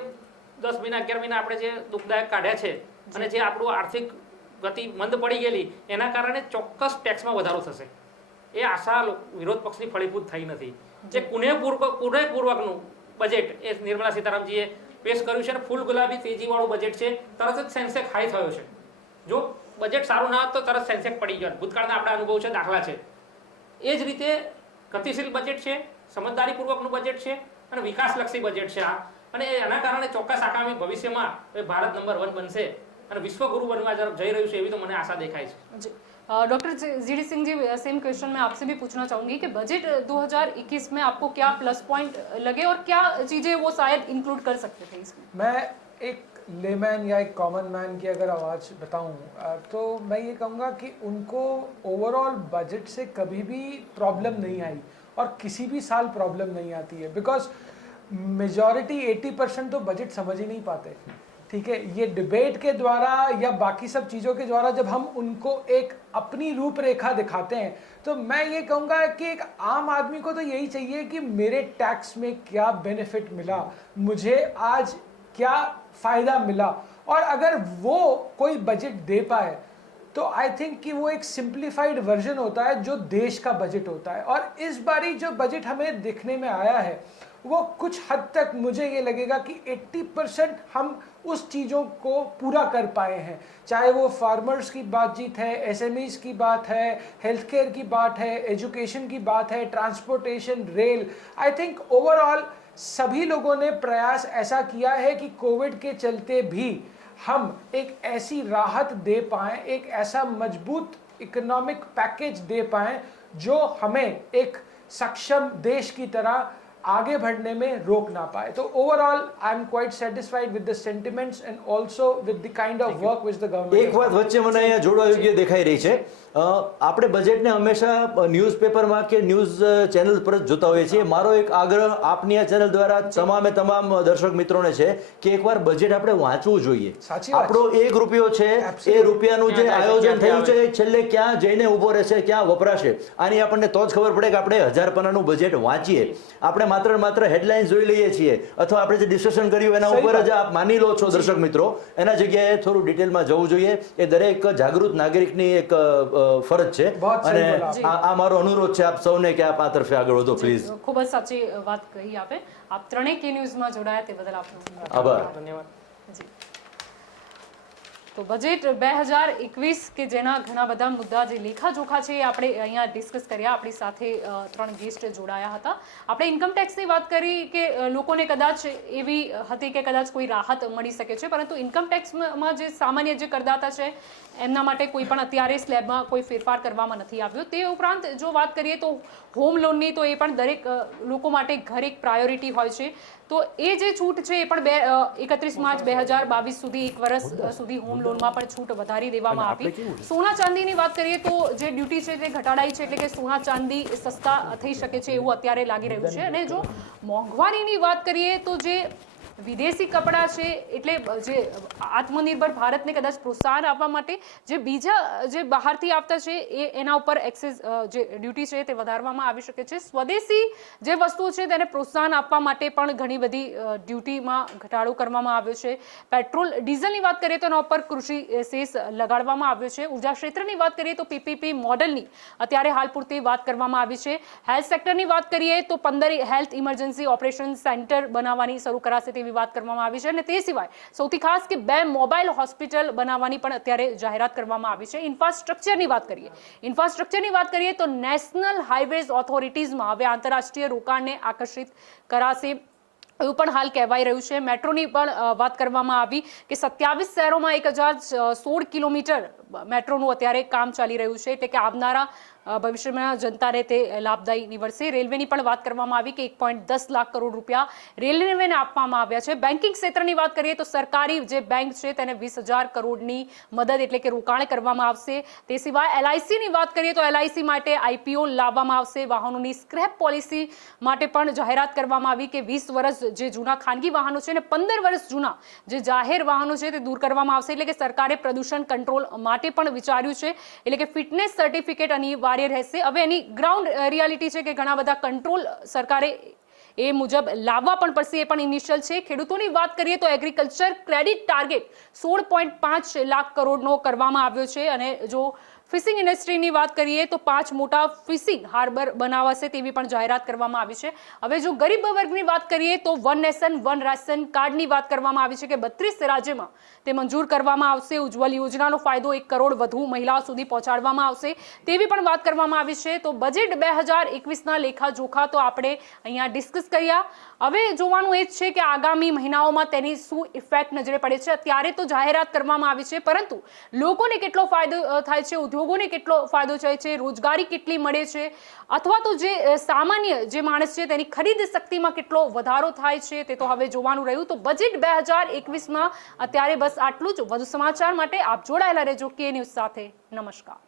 10 મહિના 11 મહિના આપણે જે દુઃખદાયક કાઢ્યા છે અને જે આપણું આર્થિક ગતિ મંદ પડી ગયેલી, એના કારણે ચોક્કસ ટેક્સમાં વધારો થશે. એ આશા વિરોધ પક્ષની ફળીભૂત થઈ નથી. જે કુનેહપૂર્વકનું બજેટ એ નિર્મલા સીતારામજીએ પેશ કર્યું છે અને ફૂલ ગુલાબી તેજીવાળું બજેટ છે. તરત જ સેન્સેક્સ હાઈ થયો છે. જો બજેટ સારું ના હોત તો તરત સેન્સેક્સ પડી ગયો. ભૂતકાળના આપણા અનુભવ છે, દાખલા છે. એ જ રીતે ગતિશીલ બજેટ છે, સમજદારીપૂર્વકનું બજેટ છે અને વિકાસલક્ષી બજેટ છે આ. અને એના કારણે ચોક્કસ આગામી ભવિષ્યમાં ભારત નંબર 1 બનશે અને વિશ્વગुरु बनवा जई रही है, एवी तो मैंने आशा दिखाई है. Doctor GD Singh ji, same question मैं आपसे भी पूछना चाहूंगी कि बजट 2021 में आपको क्या प्लस पॉइंट लगे और क्या चीजें वो शायद इंक्लूड कर सकते थे इसमें? मैं एक लेमैन या एक कॉमन मैन की अगर आवाज़ बताऊं तो मैं ये कहूँगा कि उनको ओवरऑल बजट से कभी भी प्रॉब्लम नहीं आई और किसी भी साल प्रॉब्लम नहीं आती है, बिकॉज मेजॉरिटी 80% तो बजट समझ ही नहीं पाते. ठीक है, ये डिबेट के द्वारा या बाकी सब चीज़ों के द्वारा जब हम उनको एक अपनी रूपरेखा दिखाते हैं तो मैं ये कहूँगा कि एक आम आदमी को तो यही चाहिए कि मेरे टैक्स में क्या बेनिफिट मिला, मुझे आज क्या फ़ायदा मिला. और अगर वो कोई बजट दे पाए तो आई थिंक कि वो एक सिंप्लीफाइड वर्जन होता है जो देश का बजट होता है. और इस बारी जो बजट हमें दिखने में आया है वो कुछ हद तक मुझे ये लगेगा कि 80% हम उस चीज़ों को पूरा कर पाए हैं. चाहे वो फार्मर्स की बातचीत है, एसएमईज की बात है, हेल्थ केयर की बात है, एजुकेशन की बात है, transportation, rail. I think overall सभी लोगों ने प्रयास ऐसा किया है कि कोविड के चलते भी हम एक ऐसी राहत दे पाएं, एक ऐसा मजबूत इकोनॉमिक पैकेज दे पाएं जो हमें एक सक्षम देश की तरह आगे बढ़ने में रोक ना पाए. तो overall I am quite satisfied with the sentiments and also with the kind of work which the government. એક વાત વચ્ચે મને અહીંયા જોડવા યોગ્ય દેખાઈ રહી છે. આપણે બજેટને હંમેશા ન્યૂઝપેપરમાં કે ન્યૂઝ ચેનલ પર જ જોતા હોઈએ છીએ. મારો એક આગ્રહ આપની આ ચેનલ દ્વારા તમામ દર્શક મિત્રોને છે કે એકવાર બજેટ આપણે વાંચવું જોઈએ. આપણો ₹1 છે, એ રૂપિયાનું જે આયોજન થયું છે છેલ્લે ક્યાં જઈને ઊભો રહેશે, ક્યાં વપરાશે, આની આપણને તો જ ખબર પડે કે આપણે 1000 પાનાનું બજેટ વાંચીએ. આપણે માત્ર હેડલાઇન્સ જોઈ લઈએ છીએ અથવા આપણે જે ડિસ્કશન કર્યું એના ઉપર જ આપ માની લો છો દર્શક મિત્રો, એના જગ્યાએ થોડું ડિટેલમાં જવું જોઈએ. એ દરેક જાગૃત નાગરિકની એક ફરજ છે અને આ મારો અનુરોધ છે આપ સૌને કે આપ આ તરફે આગળ વધો પ્લીઝ. ખૂબ જ સાચી વાત કહી આપે. આપ ત્રણેય કે ન્યૂઝમાં જોડાયા તે બદલ આપનો આભાર. ધન્યવાદ. જી. તો બજેટ 2021 કે જેના ઘણા બધા મુદ્દા જે લેખાજોખા છે એ આપણે અહીંયા ડિસ્કસ કર્યા. આપણી સાથે 3 ગેસ્ટ જોડાયા હતા. આપણે ઇન્કમ ટેક્સની વાત કરી કે લોકોને કદાચ એવી હતી કે કદાચ કોઈ રાહત મળી શકે છે, પરંતુ ઇન્કમ ટેક્સમાં જે સામાન્ય જે કરદાતા છે એમના માટે કોઈ પણ અત્યારે સ્લેબમાં કોઈ ફેરફાર કરવામાં નથી આવ્યો. તે ઉપરાંત જો વાત કરીએ તો હોમ લોનની, તો એ પણ દરેક લોકો માટે ઘર એક પ્રાયોરિટી હોય છે. તો એ જે છૂટ છે એ પણ 31 માર્ચ 2022 સુધી 1 વર્ષ સુધી હોમ લોનમાં પણ છૂટ વધારી દેવામાં આવી. સોના ચાંદીની વાત કરીએ તો જે ડ્યુટી છે તે ઘટાડાઈ છે, એટલે કે સોના ચાંદી સસ્તા થઈ શકે છે એવું અત્યારે લાગી રહ્યું છે. અને જો મોંઘવારીની વાત કરીએ તો જે વિદેશી કપડાં છે, એટલે જે આત્મનિર્ભર ભારતને કદાચ પ્રોત્સાહન આપવા માટે જે બીજા જે બહારથી આવતા છે એના ઉપર એક્સેસ જે ડ્યુટી છે તે વધારવામાં આવી શકે છે. સ્વદેશી જે વસ્તુઓ છે તેને પ્રોત્સાહન આપવા માટે પણ ઘણી બધી ડ્યુટીમાં ઘટાડો કરવામાં આવ્યો છે. પેટ્રોલ ડીઝલની વાત કરીએ તો એના ઉપર કૃષિ સેસ લગાડવામાં આવ્યો છે. ઉર્જા ક્ષેત્રની વાત કરીએ તો પીપીપી મોડલની અત્યારે હાલ પૂરતી વાત કરવામાં આવી છે. હેલ્થ સેક્ટરની વાત કરીએ તો 15 હેલ્થ ઇમરજન્સી ઓપરેશન સેન્ટર બનાવવાની શરૂ કરાશે તેવી વાત કરવામાં આવી છે. અને તે સિવાય સૌથી ખાસ કે 2 મોબાઈલ હોસ્પિટલ બનાવવાની પણ અત્યારે જાહેરાત કરવામાં આવી છે. ઇન્ફ્રાસ્ટ્રક્ચરની વાત કરીએ તો નેશનલ હાઈવેઝ ઓથોરિટીઝમાં હવે આંતરરાષ્ટ્રીય રોકાણને આકર્ષિત કરાશે એવું પણ હાલ કહેવાઈ રહ્યું છે. મેટ્રોની પણ વાત કરવામાં આવી કે 27 શહેરોમાં 1016 કિલોમીટર મેટ્રોનું અત્યારે કામ ચાલી રહ્યું છે, એટલે કે આવનારા ભવિષ્યમાં જનતાને તે લાભદાયી નીવડશે. રેલવેની પણ વાત કરવામાં આવી કે 1.10 લાખ કરોડ રૂપિયા રેલવેને આપવામાં આવ્યા છે. બેન્કિંગ ક્ષેત્રની વાત કરીએ તો સરકારી જે બેંક છે તેને 20,000 કરોડની મદદ એટલે કે રોકાણ કરવામાં આવશે. તે સિવાય એલઆઈસીની વાત કરીએ તો એલઆઈસી માટે આઈપીઓ લાવવામાં આવશે. વાહનોની સ્ક્રેપ પોલિસી માટે પણ જાહેરાત કરવામાં આવી કે 20 વર્ષ જે જૂના ખાનગી વાહનો છે અને 15 વર્ષ જૂના જે જાહેર વાહનો છે તે દૂર કરવામાં આવશે. એટલે કે સરકારે પ્રદૂષણ કંટ્રોલ માટે પણ વિચાર્યું છે, એટલે કે ફિટનેસ સર્ટિફિકેટ અનિવાર્ય રહેશે. હવે એની ગ્રાઉન્ડ રિયાલિટી છે કે ઘણા બધા કંટ્રોલ સરકારે એ મુજબ લાવવા પણ પડશે, એ પણ ઇનિશિયલ છે. ખેડૂતોની વાત કરીએ તો એગ્રીકલ્ચર ક્રેડિટ ટાર્ગેટ 16.5 લાખ કરોડનો કરવામાં આવ્યો છે. અને જો ફિશિંગ ઇન્ડસ્ટ્રીની વાત કરીએ તો 5 મોટા ફિશિંગ હાર્બર બનાવાશે તેવી પણ જાહેરાત કરવામાં આવી છે. હવે જો ગરીબ વર્ગની વાત કરીએ તો વન નેશન વન રાશન કાર્ડની વાત કરવામાં આવી છે કે 32 રાજ્યમાં તે મંજૂર કરવામાં આવશે. ઉજ્જવલ યોજનાનો ફાયદો 1 કરોડ વધુ મહિલાઓ સુધી પહોંચાડવામાં આવશે તેવી પણ વાત કરવામાં આવી છે. તો બજેટ 2021ના લેખાજોખા તો આપણે અહીંયા ડિસ્કસ કર્યા. હવે જોવાનું એ જ છે કે આગામી મહિનાઓમાં તેની શું ઇફેક્ટ નજરે પડે છે. અત્યારે તો જાહેરાત કરવામાં આવી છે, પરંતુ લોકોને કેટલો ફાયદો થાય છે, ઉદ્યોગોને કેટલો ફાયદો થાય છે, રોજગારી કેટલી મળે છે, અથવા તો જે સામાન્ય જે માણસ છે તેની ખરીદ શક્તિમાં કેટલો વધારો થાય છે તે તો હવે જોવાનું રહ્યું. તો બજેટ 2021માં અત્યારે બસ આટલું જ. વધુ સમાચાર માટે આપ જોડાયેલા રહેજો કે ન્યૂઝ સાથે. નમસ્કાર.